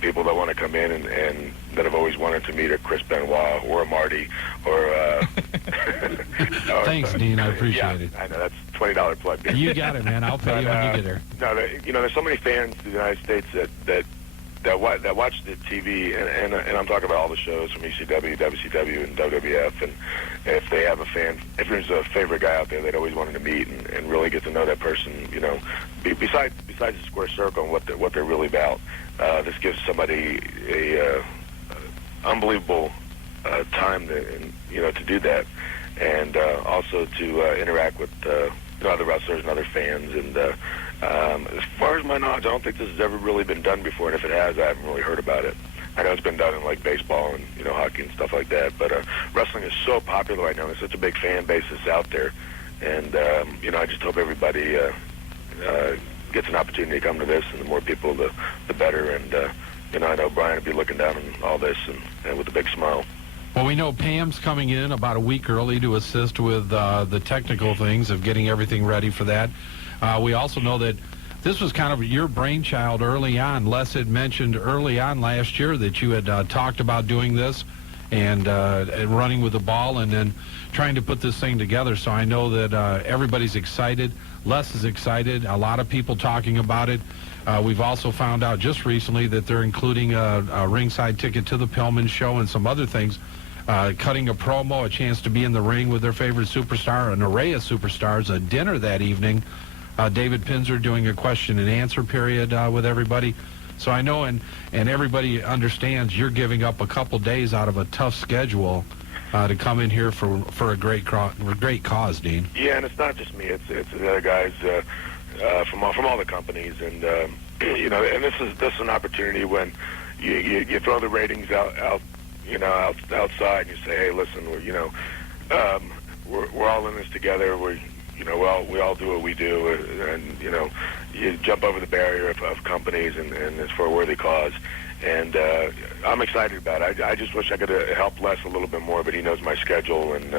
people that want to come in and that have always wanted to meet a Chris Benoit or a Marty or Thanks, Dean. I appreciate it. I know, that's $20 plug. You got it, man. I'll pay you when you get there. No, there's so many fans in the United States that watch the TV, and I'm talking about all the shows from ECW, WCW, and WWF, and if they have if there's a favorite guy out there they'd always wanted to meet and really get to know that person, besides the square circle and what they're really about, this gives somebody a unbelievable time to do that, and also to interact with other wrestlers and other fans, and as far as my knowledge, I don't think this has ever really been done before, and if it has, I haven't really heard about it. I know it's been done in like baseball and hockey and stuff like that, but wrestling is so popular right now. There's such a big fan base that's out there, and I just hope everybody gets an opportunity to come to this, and the more people, the better. And I know Brian will be looking down on all this and with a big smile. Well, we know Pam's coming in about a week early to assist with the technical things of getting everything ready for that. We also know that this was kind of your brainchild early on. Les had mentioned early on last year that you had talked about doing this and running with the ball and then trying to put this thing together. So I know that everybody's excited. Les is excited. A lot of people talking about it. We've also found out just recently that they're including a ringside ticket to the Pillman show and some other things. Cutting a promo, a chance to be in the ring with their favorite superstar, an array of superstars, a dinner that evening. David Pinzer doing a question and answer period with everybody. So I know, and everybody understands you're giving up a couple days out of a tough schedule to come in here for a great cause, Dean. Yeah, and it's not just me; it's the other guys from all the companies, and and this is an opportunity when you throw the ratings out outside, and you say, hey, listen, we're all in this together. We all do what we do, and you jump over the barrier of companies, and it's for a worthy cause. And I'm excited about it. I just wish I could help Les a little bit more, but he knows my schedule, and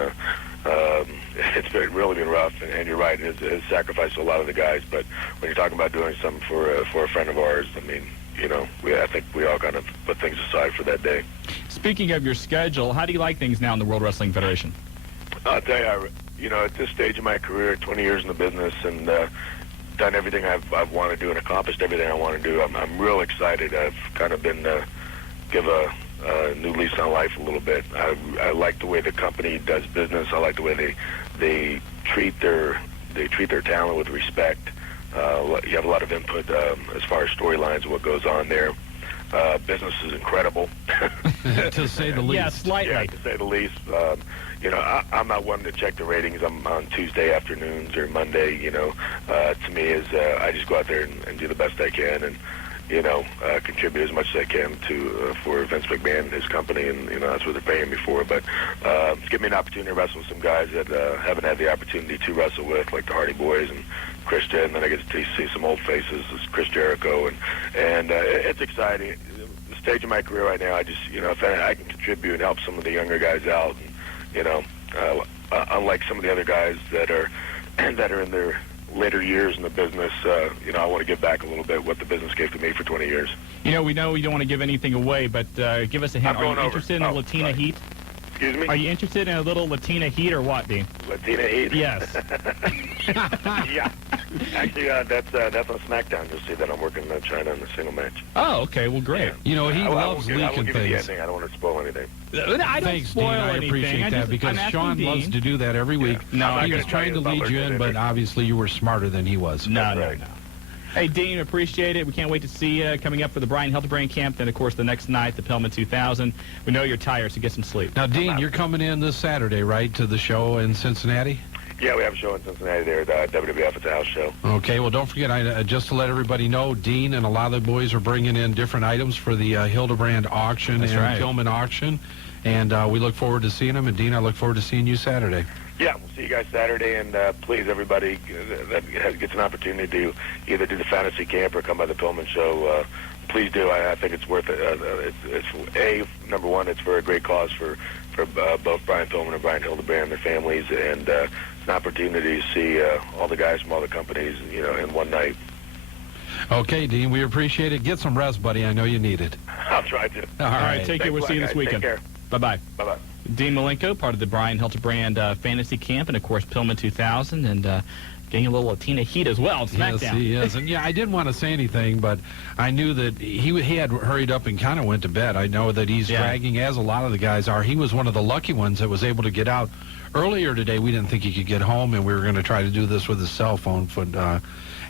it's really been rough. And you're right, it's sacrificed a lot of the guys. But when you're talking about doing something for a friend of ours, I mean, I think we all kind of put things aside for that day. Speaking of your schedule, how do you like things now in the World Wrestling Federation? I'll tell you, at this stage of my career, 20 years in the business, and done everything I've wanted to do and accomplished everything I want to do, I'm real excited. I've kind of been give a new lease on life a little bit. I like the way the company does business. I like the way they treat their talent with respect. You have a lot of input as far as storylines and what goes on there. Business is incredible. To say the least. Yeah, slightly. Yeah, to say the least. I'm not one to check the ratings. I'm on Tuesday afternoons or Monday. To me, is I just go out there and do the best I can and contribute as much as I can for Vince McMahon and his company, and that's what they're paying me for. But give me an opportunity to wrestle with some guys that haven't had the opportunity to wrestle with, like the Hardy Boys and Christian, and then I get to see some old faces, Chris Jericho, and it's exciting. stage of my career right now. I just, if I can contribute and help some of the younger guys out, and, unlike some of the other guys that are in their later years in the business, I want to give back a little bit what the business gave to me for 20 years. We know you don't want to give anything away, but give us a hint. Are you interested in the Latina Heat? Excuse me? Are you interested in a little Latina Heat or what, Dean? Latina Heat? Yes. Yeah. Actually, that's on SmackDown. You'll see that I'm working in China in the single match. Oh, okay. Well, great. He loves leaking I won't give you the things. ending. I don't want to spoil anything. I don't Thanks, spoil Dean. I anything. appreciate that because Shawn loves to do that every week. No, he was trying to lead you in, but obviously you were smarter than he was. No. Hey, Dean, appreciate it. We can't wait to see you coming up for the Brian Hildebrand camp. Then, of course, the next night, the Pillman 2000. We know you're tired, so get some sleep. Now, Dean, you're coming in this Saturday, right, to the show in Cincinnati? Yeah, we have a show in Cincinnati there, the WWF. It's a house show. Okay, well, don't forget, just to let everybody know, Dean and a lot of the boys are bringing in different items for the Hildebrand auction and Pillman auction, and we look forward to seeing them. And, Dean, I look forward to seeing you Saturday. Yeah, we'll see you guys Saturday, and please, everybody that gets an opportunity to either do the fantasy camp or come by the Pillman show, please do. I think it's worth it. It's number one, it's for a great cause for both Brian Pillman and Brian Hildebrand and their families, and it's an opportunity to see all the guys from all the companies, in one night. Okay, Dean, we appreciate it. Get some rest, buddy. I know you need it. I'll try to. All right. Take care. We'll see you this weekend. Take care. Bye-bye. Bye-bye. Dean Malenko, part of the Brian Hildebrand Fantasy Camp, and, of course, Pillman 2000, and getting a little Latina Heat as well. SmackDown. Yes, he is. And, I didn't want to say anything, but I knew that he had hurried up and kind of went to bed. I know that he's dragging, as a lot of the guys are. He was one of the lucky ones that was able to get out. Earlier today, we didn't think he could get home, and we were going to try to do this with his cell phone. But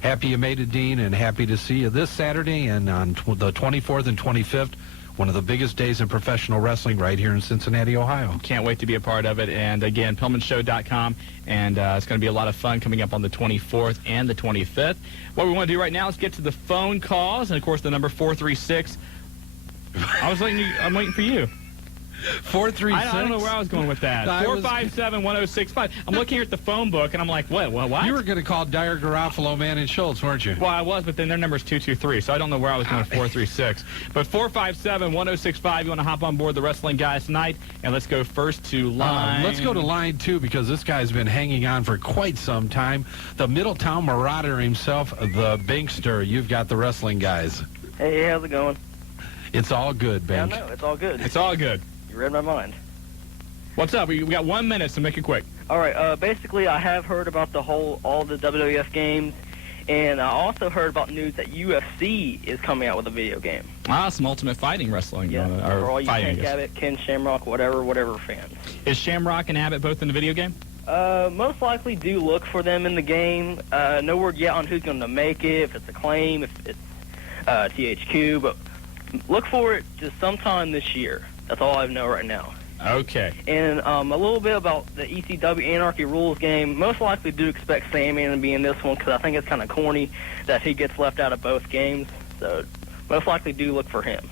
happy you made it, Dean, and happy to see you this Saturday and on the 24th and 25th. One of the biggest days in professional wrestling right here in Cincinnati, Ohio. Can't wait to be a part of it. And, again, PillmanShow.com. And it's going to be a lot of fun coming up on the 24th and the 25th. What we want to do right now is get to the phone calls. And, of course, the number 436. I'm waiting for you. 436. I don't know where I was going with that. 457-1065. I'm looking here at the phone book, and I'm like, what? You were going to call Dyer, Garofalo, Mann, and Schultz, weren't you? Well, I was, but then their number's 223, so I don't know where I was going with 436. But 457-1065, you want to hop on board the Wrestling Guys tonight, and let's go first to line. Let's go to line 2 because this guy's been hanging on for quite some time. The Middletown Marauder himself, the Binkster. You've got the Wrestling Guys. Hey, how's it going? It's all good, Bink. Yeah, no, it's all good. It's all good. You read my mind. What's up? We got 1 minute, so make it quick. All right. Basically, I have heard about all the WWF games, and I also heard about news that UFC is coming out with a video game. Some Ultimate Fighting wrestling. Yeah, for all you Ken Abbott, Ken Shamrock, whatever fans. Is Shamrock and Abbott both in the video game? Most likely do look for them in the game. No word yet on who's going to make it, if it's Acclaim, if it's THQ, but look for it just sometime this year. That's all I know right now. Okay. And a little bit about the ECW Anarchy Rules game. Most likely do expect Sandman to be in this one because I think it's kind of corny that he gets left out of both games. So most likely do look for him.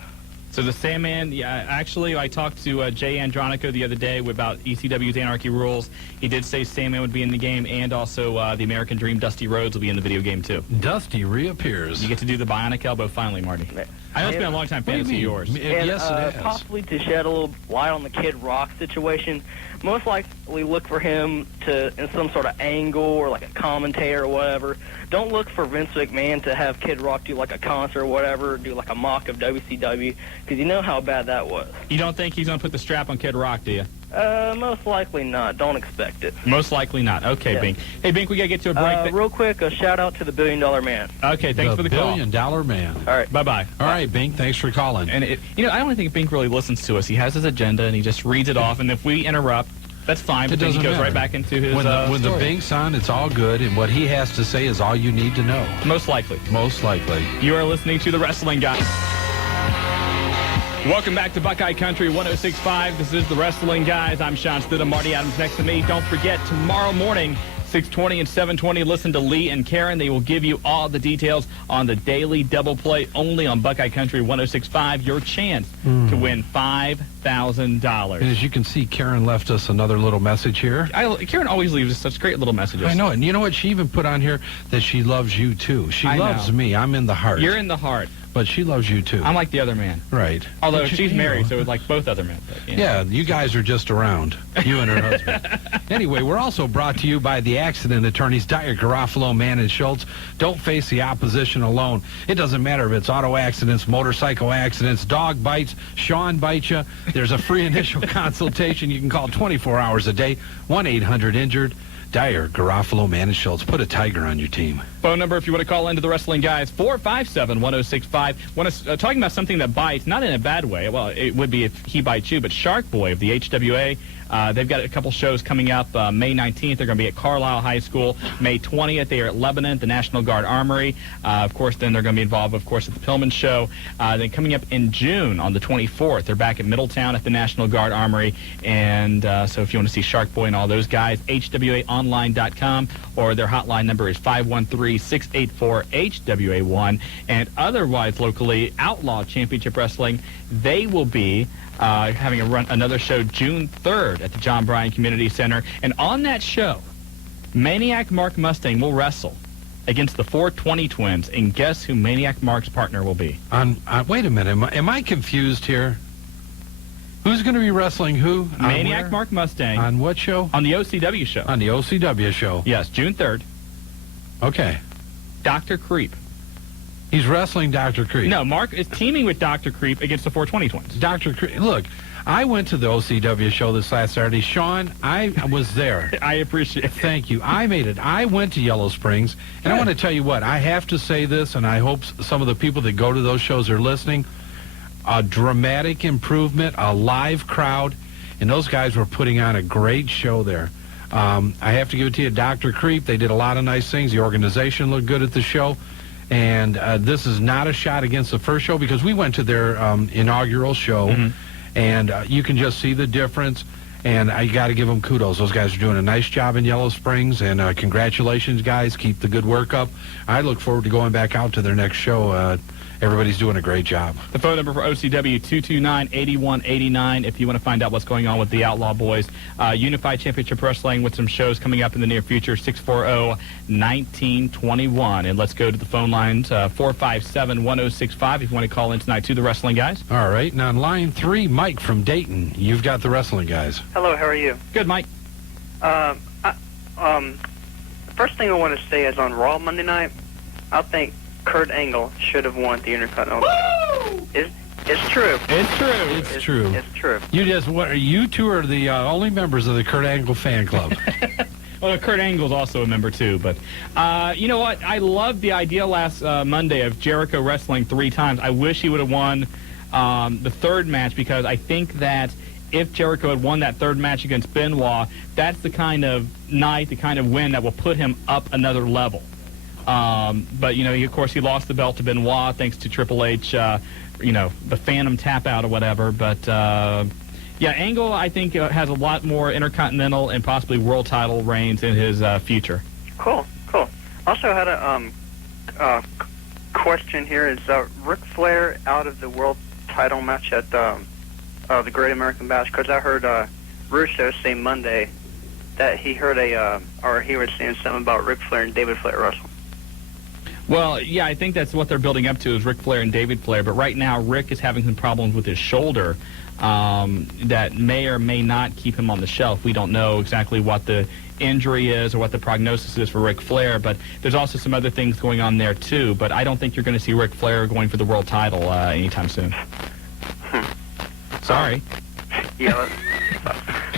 So the Sandman, actually, I talked to Jay Andronico the other day about ECW's Anarchy Rules. He did say Sandman would be in the game, and also the American Dream Dusty Rhodes will be in the video game, too. Dusty reappears. You get to do the Bionic Elbow finally, Marty. I know it's been a long time fantasy of yours. And, yes, it is. Possibly to shed a little light on the Kid Rock situation, most likely look for him in some sort of angle or like a commentator or whatever. Don't look for Vince McMahon to have Kid Rock do like a concert or whatever, do like a mock of WCW, because you know how bad that was. You don't think he's going to put the strap on Kid Rock, do you? Most likely not. Don't expect it. Most likely not. Okay, yeah. Bink. Hey, Bink, we got to get to a break. Real quick, a shout-out to the $1 Billion Man. Okay, thanks for the call. $1 Billion Man. All right. Bye-bye. All right, Bink, thanks for calling. And, I don't think Bink really listens to us. He has his agenda, and he just reads it off, and if we interrupt, that's fine, but then he goes right back into his When the Bink's on, it's all good, and what he has to say is all you need to know. Most likely. Most likely. You are listening to The Wrestling Guy. Welcome back to Buckeye Country 106.5. This is The Wrestling Guys. I'm Shawn Stidham. Marty Adams next to me. Don't forget, tomorrow morning, 6:20 and 7:20, listen to Lee and Karen. They will give you all the details on the daily double play only on Buckeye Country 106.5. Your chance to win $5,000. And as you can see, Karen left us another little message here. Karen always leaves us such great little messages. I know, and you know what? She even put on here that she loves you, too. She loves me. I'm in the heart. You're in the heart. but she loves you too. I'm like the other man. Right. Although she's married, so it's like both other men. But, Yeah, you guys are just around, you and her husband. Anyway, we're also brought to you by the accident attorneys, Dyer, Garofalo, Mann, and Schultz. Don't face the opposition alone. It doesn't matter if it's auto accidents, motorcycle accidents, dog bites, Shawn bites you. There's a free initial consultation. You can call 24 hours a day, 1-800-INJURED. Dyer, Garofalo, Mann, and Schultz. Put a tiger on your team. Phone number if you want to call into the Wrestling Guys, 457-1065. Talking about something that bites, not in a bad way. Well, it would be if he bites you, but Shark Boy of the HWA. They've got a couple shows coming up. May 19th, they're going to be at Carlisle High School. May 20th, they are at Lebanon, the National Guard Armory. Of course, then they're going to be involved, of course, at the Pillman Show. Then coming up in June, on the 24th, they're back at Middletown at the National Guard Armory. And so if you want to see Shark Boy and all those guys, HWAonline.com, or their hotline number is 513-684-HWA1. And otherwise, locally, Outlaw Championship Wrestling, they will be having another show June 3rd at the John Bryan Community Center. And on that show, Maniac Mark Mustang will wrestle against the 420 Twins. And guess who Maniac Mark's partner will be? Wait a minute. Am I confused here? Who's going to be wrestling who? Maniac Mark Mustang. On what show? On the OCW show. On the OCW show. Yes, June 3rd. Okay. Dr. Creep. He's wrestling Dr. Creep. No, Mark is teaming with Dr. Creep against the 420 Twins. Dr. Creep. Look, I went to the OCW show this last Saturday. Shawn, I was there. I appreciate it. Thank you. I made it. I went to Yellow Springs, and I want to tell you what. I have to say this, and I hope some of the people that go to those shows are listening. A dramatic improvement, a live crowd, and those guys were putting on a great show there. I have to give it to you, Dr. Creep. They did a lot of nice things. The organization looked good at the show. And this is not a shot against the first show because we went to their inaugural show, and you can just see the difference. And I got to give them kudos. Those guys are doing a nice job in Yellow Springs, and congratulations, guys. Keep the good work up. I look forward to going back out to their next show. Everybody's doing a great job. The phone number for OCW, 229-8189, if you want to find out what's going on with the Outlaw Boys. Unified Championship Wrestling with some shows coming up in the near future, 640-1921. And let's go to the phone lines, 457-1065, if you want to call in tonight to the Wrestling Guys. All right, and on line 3, Mike from Dayton. You've got the Wrestling Guys. Hello, how are you? Good, Mike. The first thing I want to say is on Raw Monday night, I think Kurt Angle should have won the Intercontinental. It's true. It's true. It's true. It's true. You two are the only members of the Kurt Angle fan club. Well, Kurt Angle's also a member, too. But you know what? I loved the idea last Monday of Jericho wrestling 3 times. I wish he would have won the third match because I think that if Jericho had won that third match against Benoit, that's the kind of night, the kind of win that will put him up another level. But, of course, he lost the belt to Benoit thanks to Triple H, the Phantom tap out or whatever. But, Angle, I think, has a lot more Intercontinental and possibly world title reigns in his future. Cool. Also had a question here. Is Ric Flair out of the world title match at the Great American Bash? Because I heard Russo say Monday that he heard he was saying something about Ric Flair and David Flair wrestling. Well, yeah, I think that's what they're building up to is Ric Flair and David Flair. But right now, Rick is having some problems with his shoulder that may or may not keep him on the shelf. We don't know exactly what the injury is or what the prognosis is for Ric Flair, but there's also some other things going on there, too. But I don't think you're going to see Ric Flair going for the world title anytime soon. Sorry. Yeah.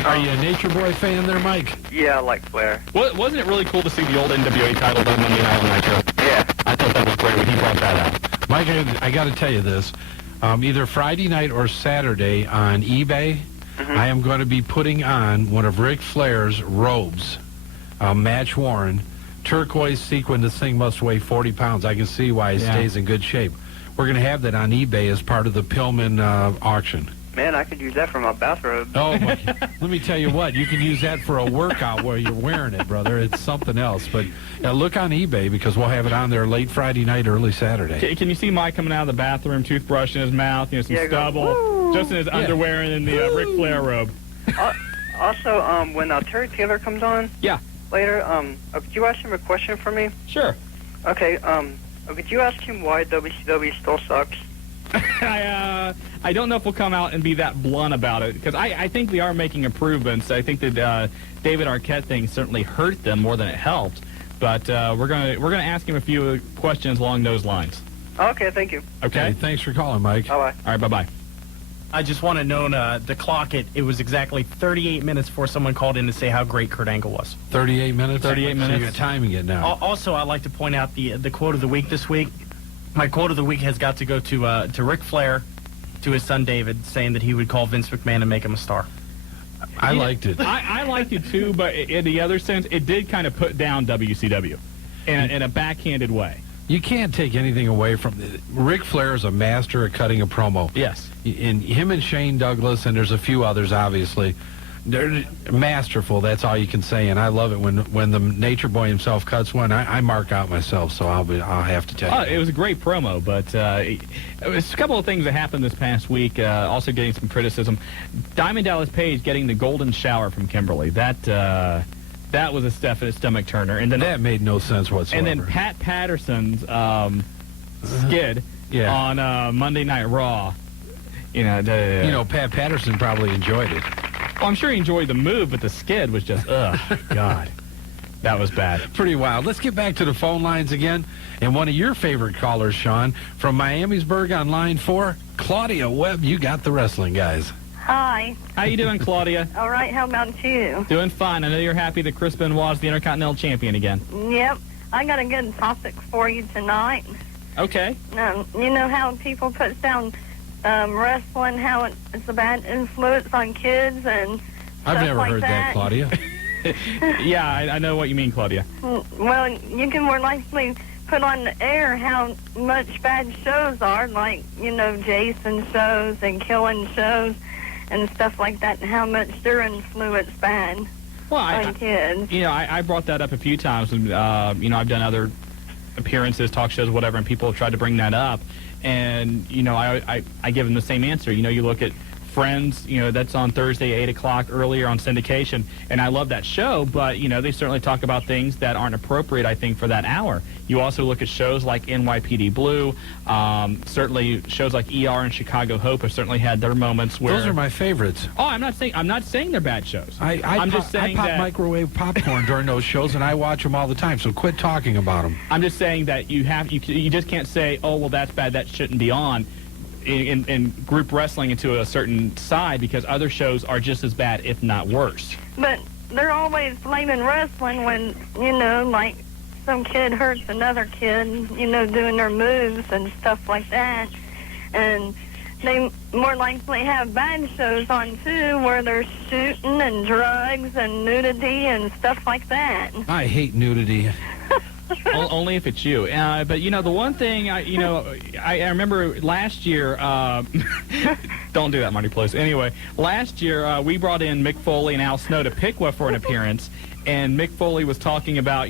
Are you a Nature Boy fan there, Mike? Yeah, I like Flair. Wasn't it really cool to see the old NWA title done Monday night on Nitro? Yeah. I thought that was great when he brought that out. Mike, I got to tell you this. Either Friday night or Saturday on eBay, I am going to be putting on one of Ric Flair's robes, match worn, turquoise sequin. This thing must weigh 40 pounds. I can see why it stays in good shape. We're going to have that on eBay as part of the Pillman auction. Man, I could use that for my bathrobe. Oh, let me tell you what. You can use that for a workout where you're wearing it, brother. It's something else. But look on eBay because we'll have it on there late Friday night, early Saturday. Can you see Mike coming out of the bathroom, toothbrush in his mouth, some stubble, just in his underwear and in the Ric Flair robe? Also, when Terry Taylor comes on later, could you ask him a question for me? Sure. Okay, Could you ask him why WCW still sucks? I don't know if we'll come out and be that blunt about it, because I think we are making improvements. I think that David Arquette thing certainly hurt them more than it helped. But we're gonna ask him a few questions along those lines. Okay, thank you. Okay. Thanks for calling, Mike. Bye-bye. All right, bye-bye. I just want to know the clock. It was exactly 38 minutes before someone called in to say how great Kurt Angle was. 38 minutes? 38 minutes. So you're timing it now. Also, I'd like to point out the quote of the week this week. My quote of the week has got to go to Ric Flair, to his son David, saying that he would call Vince McMahon and make him a star. I liked it. I liked it too, but in the other sense, it did kind of put down WCW in a backhanded way. You can't take anything away from it. Ric Flair is a master at cutting a promo. Yes. And him and Shane Douglas, and there's a few others, obviously, they're masterful. That's all you can say. And I love it when the Nature Boy himself cuts one. I mark out myself, so I'll have to tell you. It was a great promo, but it was a couple of things that happened this past week. Also getting some criticism. Diamond Dallas Page getting the golden shower from Kimberly. That was a stomach turner, and then that made no sense whatsoever. And then Pat Patterson's skid on Monday Night Raw. Pat Patterson probably enjoyed it. Well, I'm sure he enjoyed the move, but the skid was just, God. That was bad. Pretty wild. Let's get back to the phone lines again. And one of your favorite callers, Shawn, from Miamisburg on line 4, Claudia Webb. You got the wrestling, guys. Hi. How you doing, Claudia? All right. How about you? Doing fine. I know you're happy that Chris Benoit's the Intercontinental Champion again. Yep. I got a good topic for you tonight. Okay. You know how people put down wrestling, how it's a bad influence on kids and I've never like heard that, Claudia. Yeah, I know what you mean, Claudia. Well, you can more likely put on the air how much bad shows are, like, Jason shows and killing shows and stuff like that, and how much their influence bad on kids. I brought that up a few times. And, I've done other appearances, talk shows, whatever, and people have tried to bring that up. And, I give them the same answer. You look at Friends, that's on Thursday, 8 o'clock earlier on syndication. And I love that show, but, they certainly talk about things that aren't appropriate, I think, for that hour. You also look at shows like NYPD Blue. Certainly shows like ER and Chicago Hope have certainly had their moments where... Those are my favorites. Oh, I'm not saying they're bad shows. I pop microwave popcorn during those shows, and I watch them all the time, so quit talking about them. I'm just saying that you just can't say, oh, well, that's bad, that shouldn't be on, in group wrestling into a certain side, because other shows are just as bad, if not worse. But they're always blaming wrestling when, like some kid hurts another kid, doing their moves and stuff like that. And they more likely have bad shows on, too, where they're shooting and drugs and nudity and stuff like that. I hate nudity. Only if it's you. But, the one thing, I remember last year, don't do that, Marty, please. Anyway, last year we brought in Mick Foley and Al Snow to Piqua for an appearance, and Mick Foley was talking about,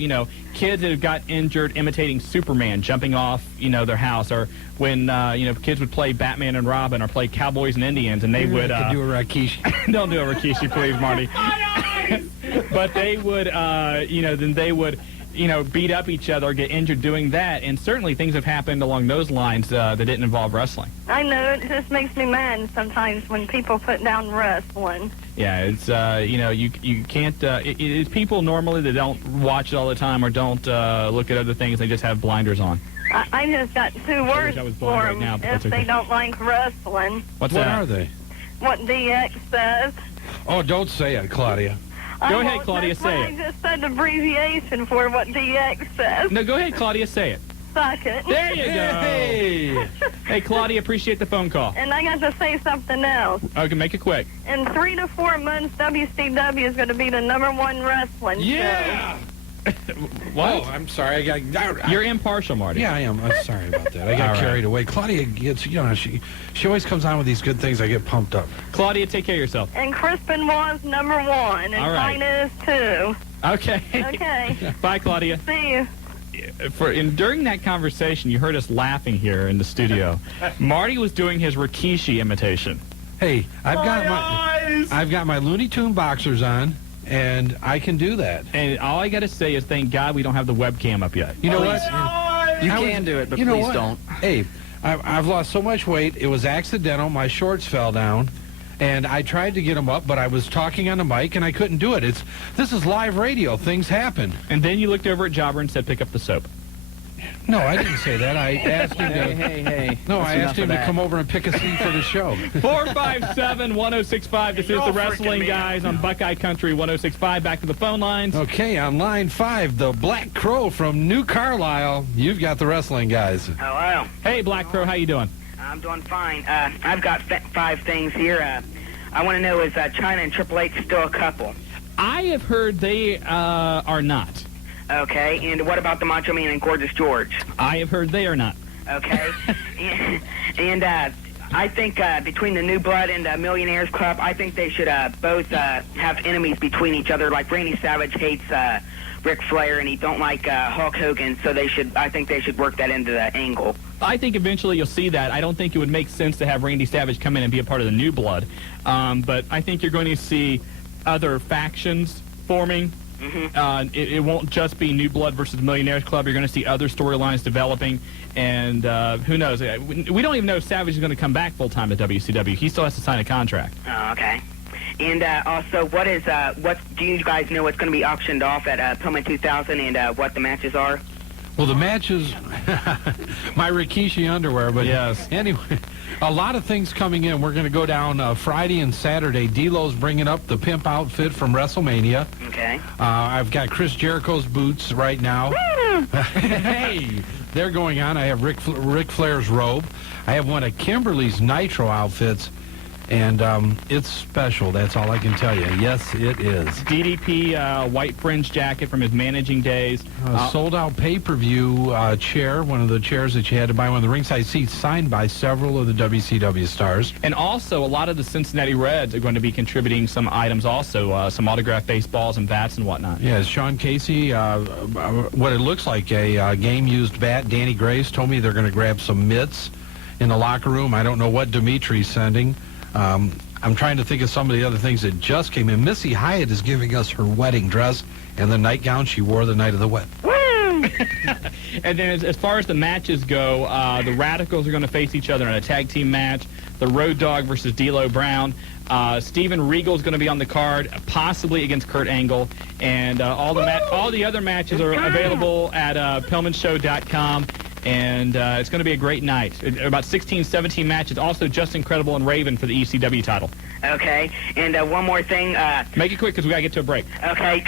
kids that have got injured imitating Superman, jumping off, their house, or when, kids would play Batman and Robin or play Cowboys and Indians, and they would... do a Rikishi. Don't do a Rikishi, please, Marty. But they would, then they would... beat up each other or get injured doing that, and certainly things have happened along those lines that didn't involve wrestling. I know, it just makes me mad sometimes when people put down wrestling. Yeah, it's, you can't, it's people normally that don't watch it all the time or don't look at other things, they just have blinders on. I just got 2 words for them if they don't like wrestling. What are they? What DX says. Oh, don't say it, Claudia. Go ahead, Claudia, say it. I just said abbreviation for what DX says. No, go ahead, Claudia, say it. Suck it. There you go. Hey, Claudia, appreciate the phone call. And I got to say something else. Okay, make it quick. In 3 to 4 months, WCW is going to be the #1 wrestling show. What? Oh, I'm sorry. You're impartial, Marty. Yeah, I am. I'm sorry about that. I got carried away. Claudia gets, she always comes on with these good things. I get pumped up. Claudia, take care of yourself. And Chris Benoit's #1, and China is 2. Okay. Okay. Bye, Claudia. See you. During that conversation, you heard us laughing here in the studio. Marty was doing his Rikishi imitation. Hey, I've got my Looney Tune boxers on. And I can do that. And all I got to say is thank God we don't have the webcam up yet. You know what? You can do it, but please don't. Hey, I've lost so much weight. It was accidental. My shorts fell down. And I tried to get them up, but I was talking on the mic, and I couldn't do it. This is live radio. Things happen. And then you looked over at Jobber and said, pick up the soap. No, I didn't say that. I asked him to... Hey. No, I asked him to come over and pick a seat for the show. 457-1065. This is the Wrestling Guys on Buckeye Country 1065. Back to the phone lines. Okay, on line 5, the Black Crow from New Carlisle. You've got the Wrestling Guys. Hello. Hey, Black Crow. How you doing? I'm doing fine. I've got 5 things here. I want to know, is China and Triple H still a couple? I have heard they are not. Okay, and what about the Macho Man and Gorgeous George? I have heard they are not. Okay, and I think between the New Blood and the Millionaires Club, I think they should both have enemies between each other. Like Randy Savage hates Ric Flair and he don't like Hulk Hogan, so I think they should work that into the angle. I think eventually you'll see that. I don't think it would make sense to have Randy Savage come in and be a part of the New Blood, but I think you're going to see other factions forming. Mm-hmm. It won't just be New Blood versus Millionaires Club. You're going to see other storylines developing, and who knows? We don't even know if Savage is going to come back full-time at WCW. He still has to sign a contract. Oh, okay. And also, what do you guys know what's going to be auctioned off at Pillman 2000 and what the matches are? Well, the matches, my Rikishi underwear, but yes. Anyway, a lot of things coming in. We're going to go down Friday and Saturday. D'Lo's bringing up the pimp outfit from WrestleMania. Okay. I've got Chris Jericho's boots right now. Hey, they're going on. I have Ric Flair's robe. I have one of Kimberly's Nitro outfits. And it's special. That's all I can tell you. Yes, it is. DDP white fringe jacket from his managing days. Sold-out pay-per-view chair, one of the chairs that you had to buy, one of the ringside seats, signed by several of the WCW stars. And also, a lot of the Cincinnati Reds are going to be contributing some items also, some autographed baseballs and bats and whatnot. Yeah, Shawn Casey, what it looks like a game-used bat. Danny Grace told me they're going to grab some mitts in the locker room. I don't know what Dimitri's sending. I'm trying to think of some of the other things that just came in. Missy Hyatt is giving us her wedding dress and the nightgown she wore the night of the wedding. And then as far as the matches go, the Radicals are going to face each other in a tag team match. The Road Dogg versus D'Lo Brown. Steven Regal is going to be on the card, possibly against Kurt Angle. And all the other matches are available at PillmanShow.com. And it's going to be a great night. About 16, 17 matches. Also, Just Incredible and Raven for the ECW title. Okay. And one more thing. Make it quick because we got to get to a break. Okay.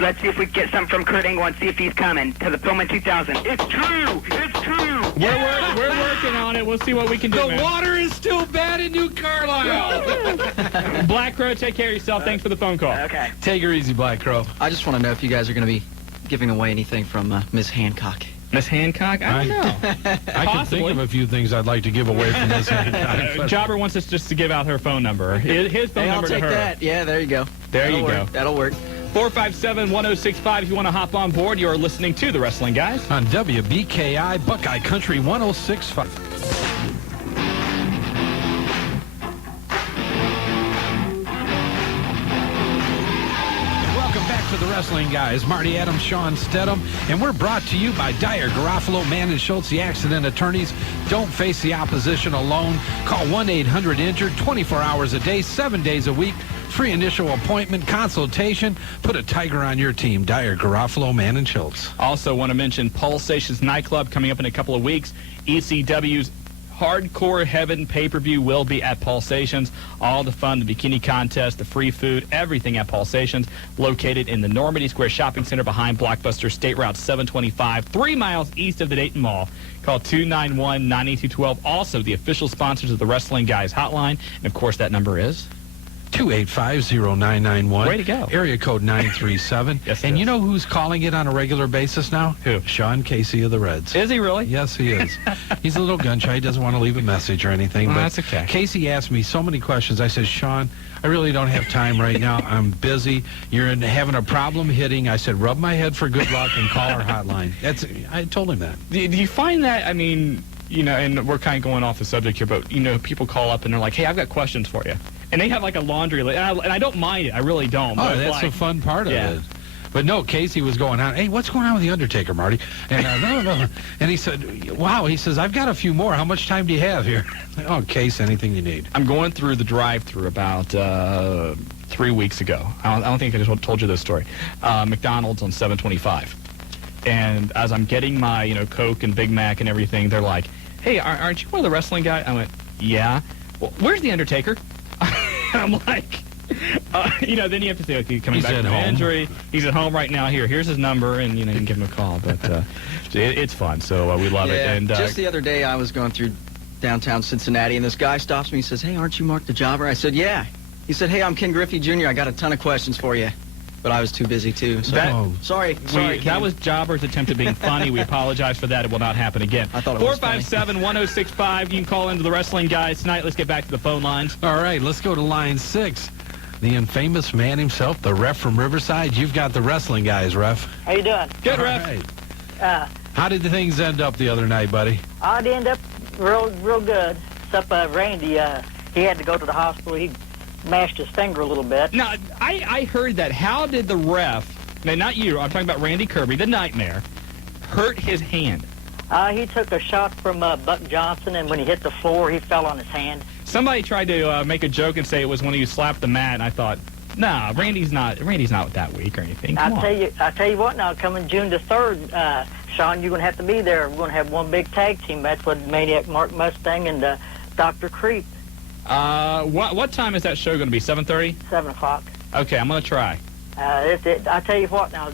Let's see if we can get something from Kurt Angle and see if he's coming to the Pillman 2000. It's true. It's true. We're working on it. We'll see what we can do, The water is still bad in New Carlisle. Black Crow, take care of yourself. Thanks for the phone call. Okay. Take her easy, Black Crow. I just want to know if you guys are going to be giving away anything from Miss Hancock. Miss Hancock? I don't know. I can think of a few things I'd like to give away from Miss Hancock. Jobber wants us just to give out her phone number. His phone number to her. I'll take that. Yeah, there you go. There you go. That'll work. 457-1065 if you want to hop on board. You're listening to The Wrestling Guys. On WBKI, Buckeye Country 1065. The Wrestling Guys, Marty Adams, Shawn Stedham, and we're brought to you by Dyer, Garofalo, Mann and Schultz, the accident attorneys. Don't face the opposition alone. Call 1-800-INJURED, 24 hours a day, 7 days a week. Free initial appointment, consultation. Put a tiger on your team. Dyer, Garofalo, Mann and Schultz. Also want to mention Pulsations Nightclub coming up in a couple of weeks. ECW's Hardcore Heaven pay-per-view will be at Pulsations. All the fun, the bikini contest, the free food, everything at Pulsations, located in the Normandy Square Shopping Center behind Blockbuster State Route 725, 3 miles east of the Dayton Mall. Call 291-9212. Also, the official sponsors of the Wrestling Guys Hotline. And, of course, that number is 285-0991. Way to go. Area code 937. Yes, and you know who's calling it on a regular basis now? Who? Shawn Casey of the Reds. Is he really? Yes, he is. He's a little gun shy. He doesn't want to leave a message or anything. Well, but that's okay. Casey asked me so many questions. I said, Shawn, I really don't have time right now. I'm busy. You're having a problem hitting. I said, rub my head for good luck and call our hotline. I told him that. Do you find that, I mean, you know, and we're kind of going off the subject here, but, you know, people call up and they're like, hey, I've got questions for you. And they have like a laundry list, and I don't mind it. I really don't. Oh, that's the fun part of it. But no, Casey was going on, hey, what's going on with The Undertaker, Marty? And no. And he said, wow, he says, I've got a few more. How much time do you have here? Oh, Case, anything you need. I'm going through the drive-thru about 3 weeks ago. I don't think I just told you this story. McDonald's on 725. And as I'm getting my, Coke and Big Mac and everything, they're like, hey, aren't you one of the wrestling guys? I went, yeah. Well, where's The Undertaker? I'm like, then you have to say, okay, coming back from injury. He's at home right now. Here's his number, and you can give him a call. But it's fun, so we love it. And just the other day, I was going through downtown Cincinnati, and this guy stops me. He says, hey, aren't you Mark the Jobber? I said, yeah. He said, hey, I'm Ken Griffey Jr. I got a ton of questions for you. But I was too busy, too. So sorry, Ken. That was Jobber's attempt at being funny. We apologize for that. It will not happen again. I thought it was 457-1065. You can call into the Wrestling Guys tonight. Let's get back to the phone lines. All right, let's go to line 6. The infamous man himself, the ref from Riverside. You've got the Wrestling Guys, ref. How you doing? Good, ref. Right. How did the things end up the other night, buddy? I'd end up real good. Except Randy, he had to go to the hospital. He mashed his finger a little bit. Now, I heard that. How did the ref, now not you, I'm talking about Randy Kirby, the Nightmare, hurt his hand? He took a shot from Buck Johnson, and when he hit the floor, he fell on his hand. Somebody tried to make a joke and say it was when you slapped the mat, and I thought, nah, Randy's not that weak or anything. I tell you what now, coming June the 3rd, Shawn, you're going to have to be there. We're going to have one big tag team match with Maniac Mark Mustang and Dr. Creep. What time is that show going to be, 7:30? 7 o'clock. Okay, I'm going to try. I tell you what now,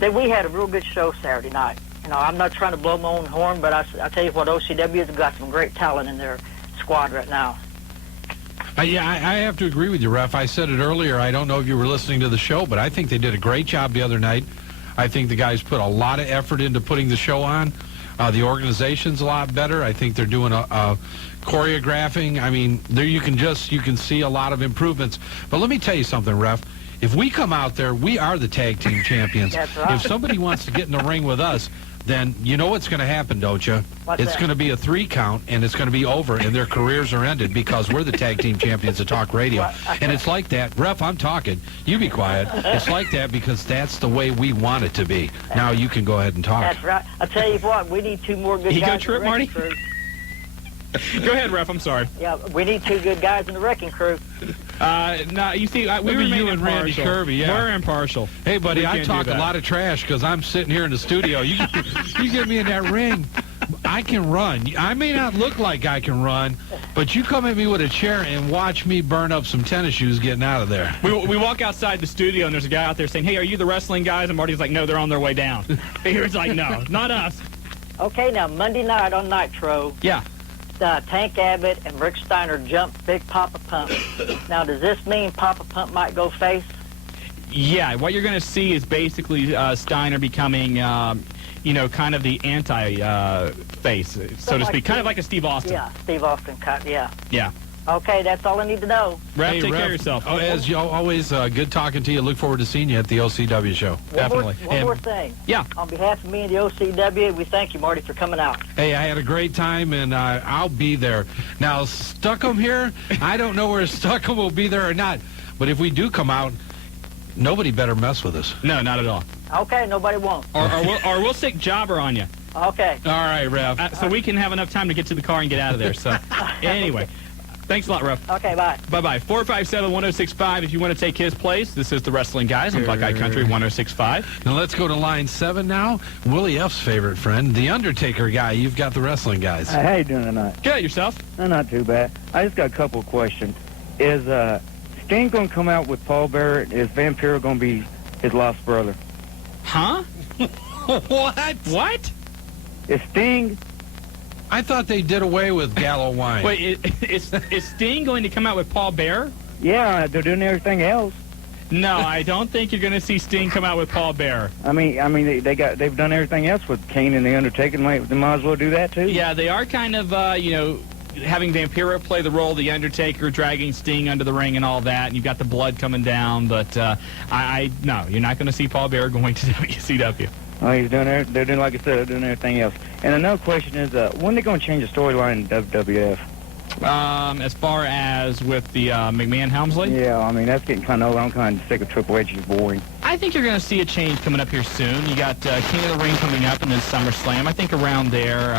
we had a real good show Saturday night. I'm not trying to blow my own horn, but I tell you what, OCW has got some great talent in their squad right now. Yeah, I have to agree with you, ref. I said it earlier. I don't know if you were listening to the show, but I think they did a great job the other night. I think the guys put a lot of effort into putting the show on. The organization's a lot better. I think they're doing a choreographing. I mean, there you can see a lot of improvements. But let me tell you something, ref. If we come out there, we are the tag team champions. That's right. If somebody wants to get in the ring with us, then you know what's going to happen, don't you? It's going to be a 3 count, and it's going to be over, and their careers are ended because we're the tag team champions of talk radio. And it's like that. Ref, I'm talking. You be quiet. It's like that because that's the way we want it to be. Now you can go ahead and talk. That's right. I tell you what, we need 2 more good guys. You go trip, Marty? Go ahead, ref. I'm sorry. Yeah, we need 2 good guys in the wrecking crew. No, you see, we remain you and Randy Kirby. Yeah, we're impartial. Hey, buddy, I talk a lot of trash because I'm sitting here in the studio. You get me in that ring, I can run. I may not look like I can run, but you come at me with a chair and watch me burn up some tennis shoes getting out of there. We walk outside the studio and there's a guy out there saying, "Hey, are you the wrestling guys?" And Marty's like, "No, they're on their way down." He's like, "No, not us." Okay, now Monday night on Nitro. Yeah. Tank Abbott and Rick Steiner jumped Big Papa Pump. Now, does this mean Papa Pump might go face? Yeah, what you're going to see is basically Steiner becoming, kind of the anti-face, so to speak. Kind of like a Steve Austin. Yeah, Steve Austin cut, yeah. Yeah. Okay, that's all I need to know. Ref, take care of yourself. Oh, as always, good talking to you. Look forward to seeing you at the OCW show. Definitely. One more thing. Yeah. On behalf of me and the OCW, we thank you, Marty, for coming out. Hey, I had a great time, and I'll be there. Now, Stuckham here, I don't know where Stuckham will be there or not, but if we do come out, nobody better mess with us. No, not at all. Okay, nobody won't. Or we'll stick Jobber on you. Okay. All right, Ref. So we can have enough time to get to the car and get out of there. So, anyway. Thanks a lot, Ref. Okay, bye. Bye-bye. 457-1065 if you want to take his place. This is the Wrestling Guys on Buckeye Country 1065. Now let's go to line 7 now. Willie F's favorite friend, the Undertaker guy. You've got the Wrestling Guys. How you doing tonight? Good, yourself? Not too bad. I just got a couple of questions. Is Sting going to come out with Paul Bearer? Is Vampiro going to be his lost brother? Huh? What? Is Sting... I thought they did away with Gallo Wine. Wait, is Sting going to come out with Paul Bearer? Yeah, they're doing everything else. No, I don't think you're going to see Sting come out with Paul Bearer. I mean, they've done everything else with Kane and the Undertaker. They might as well do that too. Yeah, they are kind of having Vampiro play the role of the Undertaker, dragging Sting under the ring and all that. And you've got the blood coming down, but no, you're not going to see Paul Bearer going to WCW. Oh, he's doing it. They're doing, like I said, they're doing everything else. And another question is, when are they going to change the storyline in WWF? As far as with the McMahon Helmsley? Yeah, I mean, that's getting kind of old. I'm kind of sick of Triple H. He's boring. I I think you're going to see a change coming up here soon. You got King of the Ring coming up and then SummerSlam. I think around there,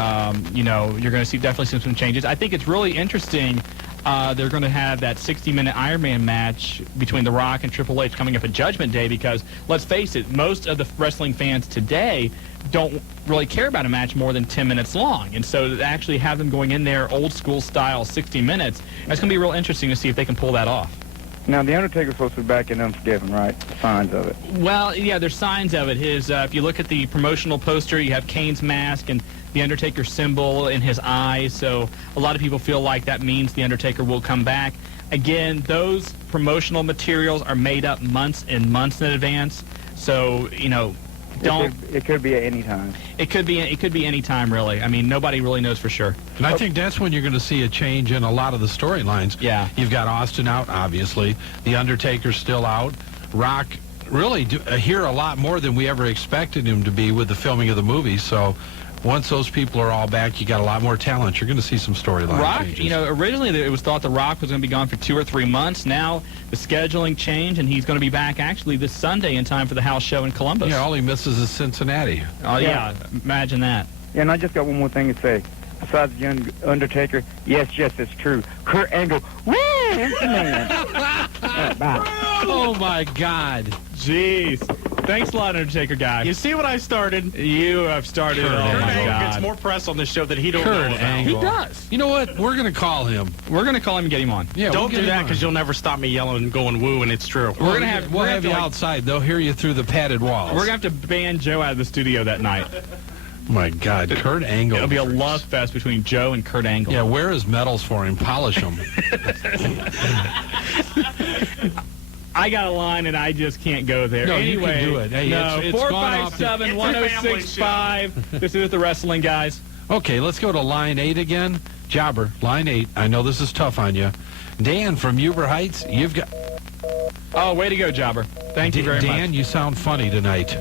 you're going to definitely see some changes. I think it's really interesting. They're going to have that 60-minute Iron Man match between The Rock and Triple H coming up at Judgment Day because, let's face it, most of the wrestling fans today don't really care about a match more than 10 minutes long. And so to actually have them going in there old school style 60 minutes, that's going to be real interesting to see if they can pull that off. Now, The Undertaker's supposed to be back in Unforgiven, right? Signs of it. Well, yeah, there's signs of it. If you look at the promotional poster, you have Kane's mask and the Undertaker symbol in his eyes. So a lot of people feel like that means the Undertaker will come back. Again, those promotional materials are made up months and months in advance. So, It could be at any time. It could be any time, really. I mean, nobody really knows for sure. And I think that's when you're going to see a change in a lot of the storylines. Yeah. You've got Austin out, obviously. The Undertaker's still out. Rock really here a lot more than we ever expected him to be with the filming of the movie. So once those people are all back, you got a lot more talent. You're going to see some storyline Rock, changes. originally it was thought The Rock was going to be gone for 2 or 3 months. Now the scheduling changed, and he's going to be back actually this Sunday in time for the house show in Columbus. Yeah, all he misses is Cincinnati. Oh, yeah. Imagine that. Yeah, and I just got one more thing to say. Besides the Undertaker, yes, it's true. Kurt Angle, wins the man. Bye. Oh, my God. Jeez. Thanks a lot, Undertaker guy. You see what I started? You have started. Kurt my Angle God. gets more press on this show that he don't know Kurt about. Angle. He does. You know what? We're going to call him. We're going to call him and get him on. Yeah, Don't we'll do that because you'll never stop me yelling and going woo, and it's true. We'll have you outside. They'll hear you through the padded walls. We're going to have to ban Joe out of the studio that night. My God, Kurt Angle. It'll be a love fest between Joe and Kurt Angle. Yeah, wear his medals for him. Polish them. I got a line, and I just can't go there. No, anyway, you can do it. Hey, no, it's 457-1065. This is the Wrestling Guys. Okay, let's go to line 8 again. Jobber, line 8. I know this is tough on you. Dan from Huber Heights, you've got... Oh, way to go, Jobber. Thank you very much. Dan, you sound funny tonight.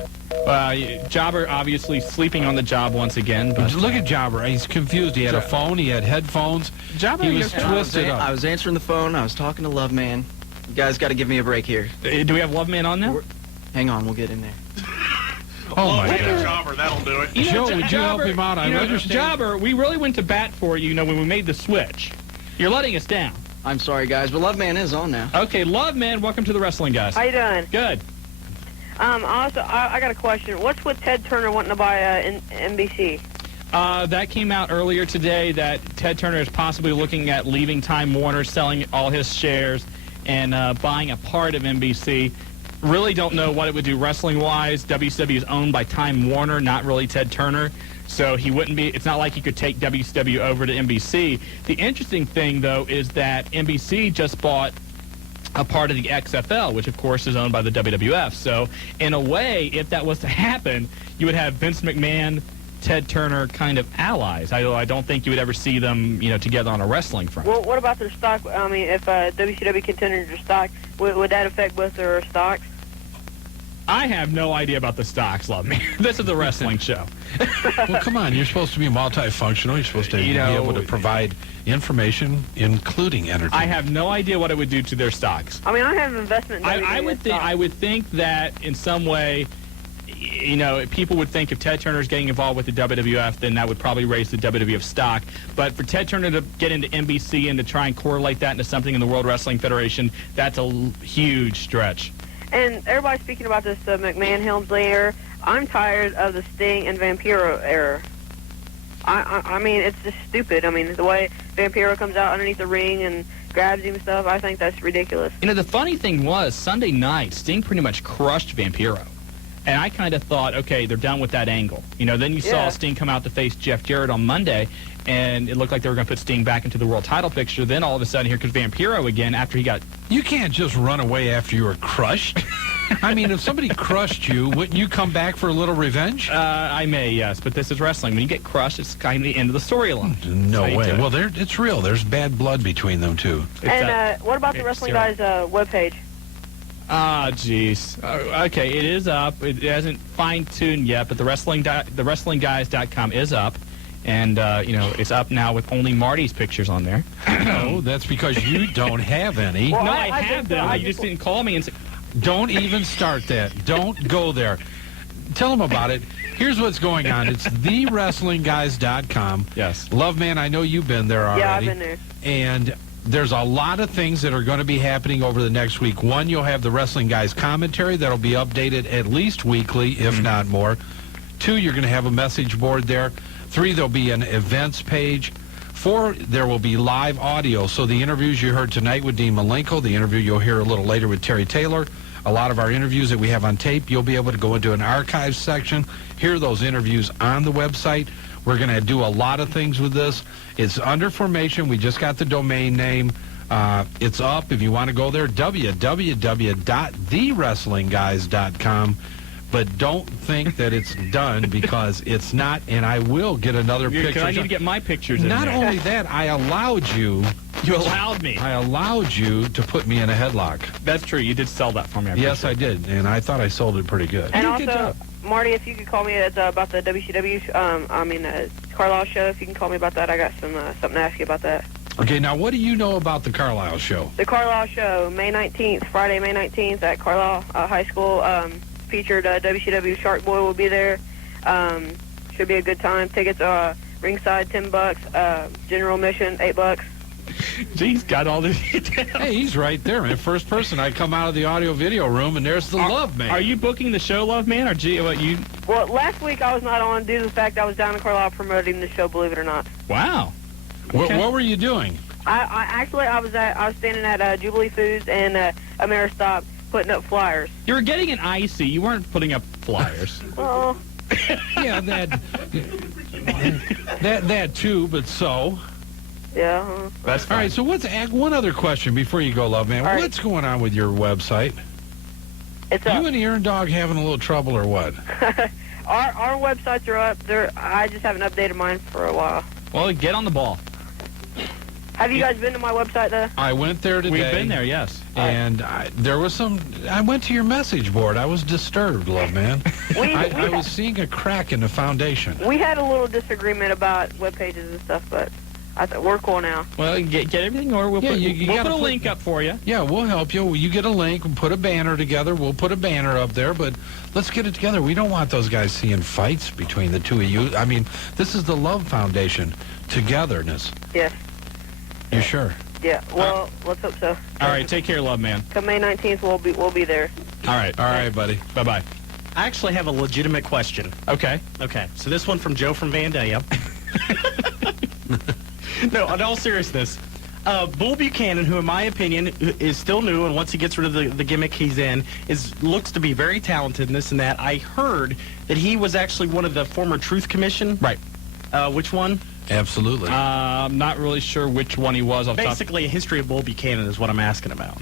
Jobber obviously sleeping on the job once again. But look at Jobber. He's confused. He had a phone. He had headphones. Jobber, he was twisted up. I was answering the phone. I was talking to Love Man. You guys got to give me a break here. Do we have Love Man on now? Hang on. We'll get in there. Oh, my God. Jobber, that'll do it. Joe, would you help him out? I understand. Jobber, we really went to bat for you, when we made the switch. You're letting us down. I'm sorry, guys, but Love Man is on now. Okay, Love Man, welcome to the Wrestling Guys. How you doing? Good. Also, I got a question. What's with Ted Turner wanting to buy NBC? That came out earlier today that Ted Turner is possibly looking at leaving Time Warner, selling all his shares, and buying a part of NBC. Really don't know what it would do wrestling-wise. WCW is owned by Time Warner, not really Ted Turner. So he wouldn't be, it's not like he could take WCW over to NBC. The interesting thing, though, is that NBC just bought a part of the XFL, which, of course, is owned by the WWF. So, in a way, if that was to happen, you would have Vince McMahon, Ted Turner kind of allies. I don't think you would ever see them, together on a wrestling front. Well, what about their stock? I mean, if WCW continued their stock, would that affect both their stocks? I have no idea about the stocks, Love Me. This is the wrestling show. Well, come on. You're supposed to be multifunctional. You're supposed to be able to provide information, including entertainment. I have no idea what it would do to their stocks. I mean, I have an investment in I would think that in some way, people would think if Ted Turner's getting involved with the WWF, then that would probably raise the WWF stock. But for Ted Turner to get into NBC and to try and correlate that into something in the World Wrestling Federation, that's a huge stretch. And everybody's speaking about this McMahon-Helmsley era. I'm tired of the Sting and Vampiro era. I mean, it's just stupid. I mean, the way Vampiro comes out underneath the ring and grabs him and stuff, I think that's ridiculous. The funny thing was, Sunday night, Sting pretty much crushed Vampiro. And I kind of thought, okay, they're done with that angle. Then you saw Sting come out to face Jeff Jarrett on Monday, and it looked like they were going to put Sting back into the world title picture. Then all of a sudden, here comes Vampiro again after he got... You can't just run away after you were crushed. I mean, if somebody crushed you, wouldn't you come back for a little revenge? I may, yes, but this is wrestling. When you get crushed, it's kind of the end of the storyline. No way. Well, it's real. There's bad blood between them, too. And what about the Wrestling Guys webpage? Jeez. Okay, it is up. It hasn't fine-tuned yet, but the WrestlingGuys.com is up. And, it's up now with only Marty's pictures on there. No, that's because you don't have any. Well, no, I have them. You just didn't call me and say... Don't even start that. Don't go there. Tell them about it. Here's what's going on. It's TheWrestlingGuys.com. Yes. Love, man, I know you've been there already. Yeah, I've been there. And there's a lot of things that are going to be happening over the next week. One, you'll have the Wrestling Guys commentary that'll be updated at least weekly, if not more. 2, you're going to have a message board there. 3, there'll be an events page. 4, there will be live audio. So the interviews you heard tonight with Dean Malenko, the interview you'll hear a little later with Terry Taylor, a lot of our interviews that we have on tape, you'll be able to go into an archives section, hear those interviews on the website. We're going to do a lot of things with this. It's under formation. We just got the domain name. It's up if you want to go there, www.thewrestlingguys.com. But don't think that it's done, because it's not, and I will get another picture. I need to get my pictures in Not there. only that, I allowed you. You allowed me. I allowed you to put me in a headlock. That's true. You did sell that for me. Yes, I did, and I thought I sold it pretty good. And also, Marty, if you could call me about the WCW, Carlisle show, if you can call me about that, I got something to ask you about that. Okay, now what do you know about the Carlisle show? The Carlisle show, May 19th, Friday, May 19th at Carlisle High School. Featured WCW Shark Boy will be there. Should be a good time. Tickets ringside $10, general admission $8. Geez, got all the details. Hey, he's right there, man. First person. I come out of the audio video room, and there's the Love Man. Are you booking the show, Love Man, or what you? Well, last week I was not on due to the fact I was down in Carlisle promoting the show. Believe it or not. Wow. Okay. What were you doing? I was standing at Jubilee Foods and Ameristop putting up flyers. You were getting an icy. You weren't putting up flyers. Oh. Yeah, that too, but so. Yeah. That's fine. All right, so one other question before you go, Love Man. All right. What's going on with your website? It's up. You and the Earn Dog having a little trouble or what? Our websites are up. I just haven't updated mine for a while. Well, get on the ball. Have you guys been to my website, though? I went there today. We've been there, yes. And there was I went to your message board. I was disturbed, Love Man. I was seeing a crack in the foundation. We had a little disagreement about web pages and stuff, but we're cool now. Well, get everything, or we'll put a link up for you. Yeah, we'll help you. You get a link, we'll put a banner together. We'll put a banner up there, but let's get it together. We don't want those guys seeing fights between the two of you. I mean, this is the Love Foundation. Togetherness. Yes. You sure? Yeah, well, let's hope so. All right, take care, Love Man. Come May 19th, we'll be there. All right, buddy. Bye-bye. I actually have a legitimate question. Okay. Okay, so this one from Joe from Vandalia. No, in all seriousness, Bull Buchanan, who in my opinion is still new, and once he gets rid of the gimmick he's in, looks to be very talented and this and that. I heard that he was actually one of the former Truth Commission. Right. Which one? Absolutely. I'm not really sure which one he was. Basically, a history of Bull Buchanan is what I'm asking about.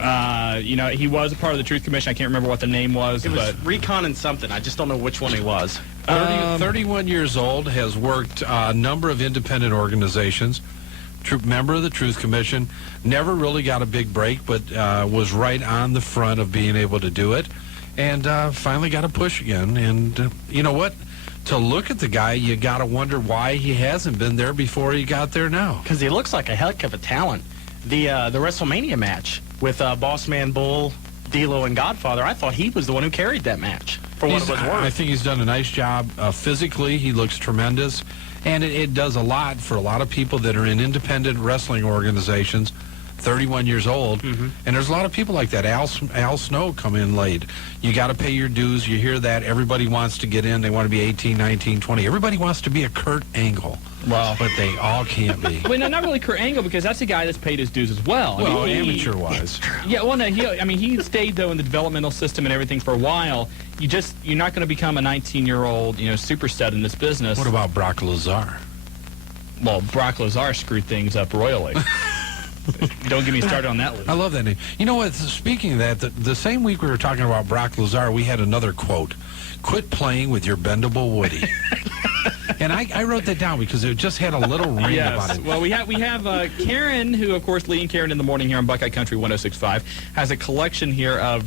He was a part of the Truth Commission. I can't remember what the name was. It was Recon and something. I just don't know which one he was. 31 years old, has worked a number of independent organizations. Member of the Truth Commission. Never really got a big break, but was right on the front of being able to do it. And finally got a push again. And you know what? To look at the guy, you got to wonder why he hasn't been there before he got there now. Because he looks like a heck of a talent. The WrestleMania match with Boss Man Bull, D'Lo, and Godfather, I thought he was the one who carried that match, for what it was worth. I think he's done a nice job. Physically, he looks tremendous. And it does a lot for a lot of people that are in independent wrestling organizations. 31 years old, and there's a lot of people like that. Al Snow come in late. You got to pay your dues. You hear that. Everybody wants to get in. They want to be 18, 19, 20. Everybody wants to be a Kurt Angle. Well, but they all can't be. Well, no, not really Kurt Angle, because that's a guy that's paid his dues as well. Well, amateur-wise. Yeah, well, no, he stayed, though, in the developmental system and everything for a while. You're not going to become a 19-year-old, super stud in this business. What about Brock Lazar? Well, Brock Lazar screwed things up royally. Don't get me started on that list. I love that name. You know what? Speaking of that, the same week we were talking about Brock Lazar, we had another quote. Quit playing with your bendable Woody. And I wrote that down because it just had a little ring about it. Well, we have Karen, who, of course, leading Karen in the morning here on Buckeye Country 106.5, has a collection here of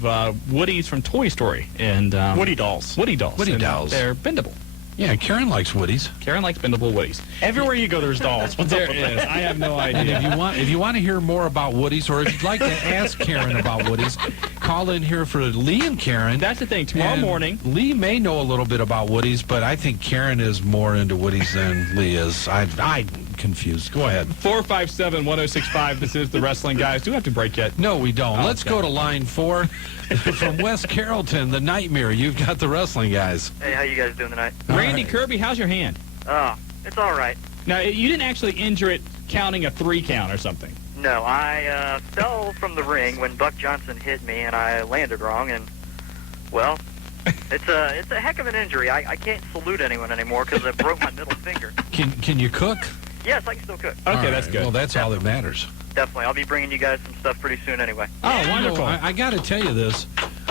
Woodies from Toy Story. And Woody dolls. Woody dolls. Woody dolls. They're bendable. Yeah, Karen likes Woodies. Karen likes bendable Woodies. Everywhere you go, there's dolls. What's There up with is. that? I have no idea. And if you want to hear more about Woodies, or if you'd like to ask Karen about Woodies, call in here for Lee and Karen. That's the thing. Tomorrow morning, Lee may know a little bit about Woodies, but I think Karen is more into Woodies than Lee is. I'm confused. Go ahead. 457-1065. This is the Wrestling Guys. Do we have to break yet? No, we don't. Oh, Let's okay. go to line 4 from West Carrollton, the Nightmare. You've got the Wrestling Guys. Hey, how you guys doing tonight? Randy Kirby, how's your hand? Oh, it's all right. Now, you didn't actually injure it counting a 3 count or something. No, I fell from the ring when Buck Johnson hit me, and I landed wrong, and, well, it's a heck of an injury. I can't salute anyone anymore because I broke my middle finger. Can you cook? Yes, I can still cook. Okay, All that's right. good. Well, that's all that matters. Definitely. I'll be bringing you guys some stuff pretty soon anyway. Oh, wonderful. I got to tell you this.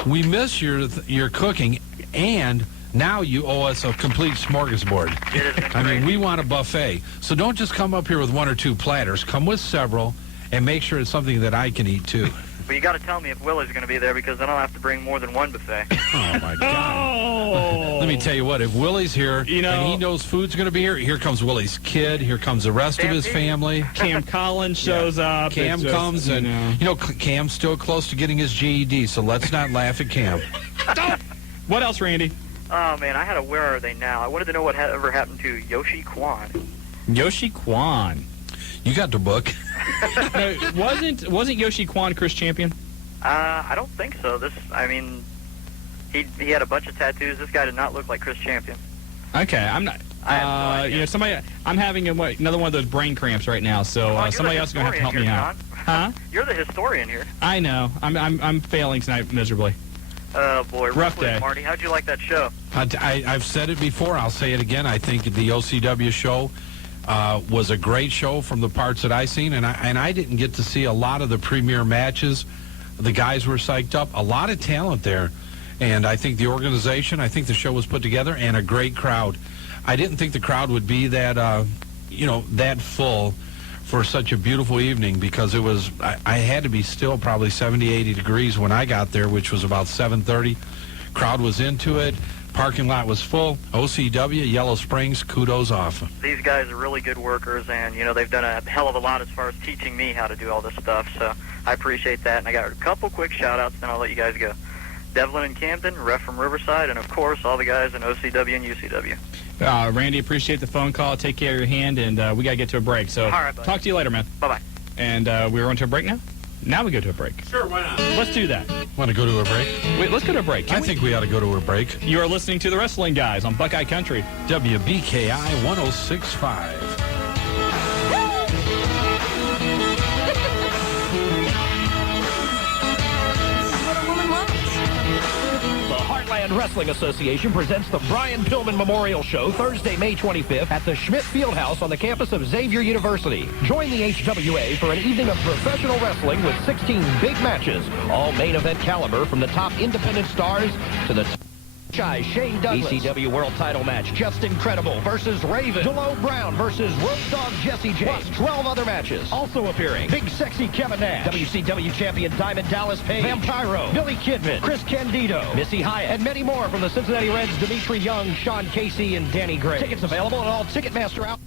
We miss your cooking, and now you owe us a complete smorgasbord. It has been I mean, great. we want a buffet. So don't just come up here with 1 or 2 platters. Come with several, and make sure it's something that I can eat, too. But you got to tell me if Willie's going to be there because then I'll have to bring more than one buffet. Oh, my God. Oh! Let me tell you what, if Willie's here and he knows food's going to be here comes Willie's kid, here comes the rest of his family. Cam Collins shows up. Cam It's just, comes, and, Cam's still close to getting his GED, so let's not laugh at Cam. What else, Randy? Oh, man, I had a where are they now? I wanted to know what ever happened to Yoshi Kwan. Yoshi Kwan. You got the book. No, wasn't Yoshi Kwan Chris Champion? I don't think so. He had a bunch of tattoos. This guy did not look like Chris Champion. Okay, I'm not. I have no idea. Somebody. I'm having another one of those brain cramps right now, so You're somebody the else is gonna have to help me historian out. here, Huh? You're the historian here. I know. I'm failing tonight miserably. Oh, boy. Rough Real quick, day. Marty, how'd you like that show? I've said it before. I'll say it again. I think the OCW show was a great show from the parts that I seen, and I didn't get to see a lot of the premier matches. The guys were psyched up. A lot of talent there, and I think the organization. I think the show was put together, and a great crowd. I didn't think the crowd would be that that full for such a beautiful evening because it was. I had to be still probably 70, 80 degrees when I got there, which was about 7:30. Crowd was into it. Parking lot was full. OCW, Yellow Springs, kudos off. These guys are really good workers, and, they've done a hell of a lot as far as teaching me how to do all this stuff, so I appreciate that. And I got a couple quick shout-outs, then I'll let you guys go. Devlin and Camden, Ref from Riverside, and, of course, all the guys in OCW and UCW. Randy, appreciate the phone call. Take care of your hand, and we got to get to a break. So All right, buddy. talk to you later, man. Bye-bye. And we're on to a break now? Now we go to a break. Sure, why not? Let's do that. Want to go to a break? Wait, let's go to a break. I think we ought to go to a break. You are listening to The Wrestling Guys on Buckeye Country. WBKI 106.5. Heartland Wrestling Association presents the Brian Pillman Memorial Show Thursday, May 25th at the Schmidt Fieldhouse on the campus of Xavier University. Join the HWA for an evening of professional wrestling with 16 big matches, all main event caliber from the top independent stars to the Shane Douglas. ECW World Title match, Just Incredible versus Raven. DeLoe Brown versus Road Dogg Jesse James. Plus 12 other matches. Also appearing, Big Sexy Kevin Nash. WCW Champion Diamond Dallas Page. Vampiro. Billy Kidman. Chris Candido. Missy Hyatt. And many more from the Cincinnati Reds, Dimitri Young, Sean Casey, and Danny Gray. Tickets available at all Ticketmaster out.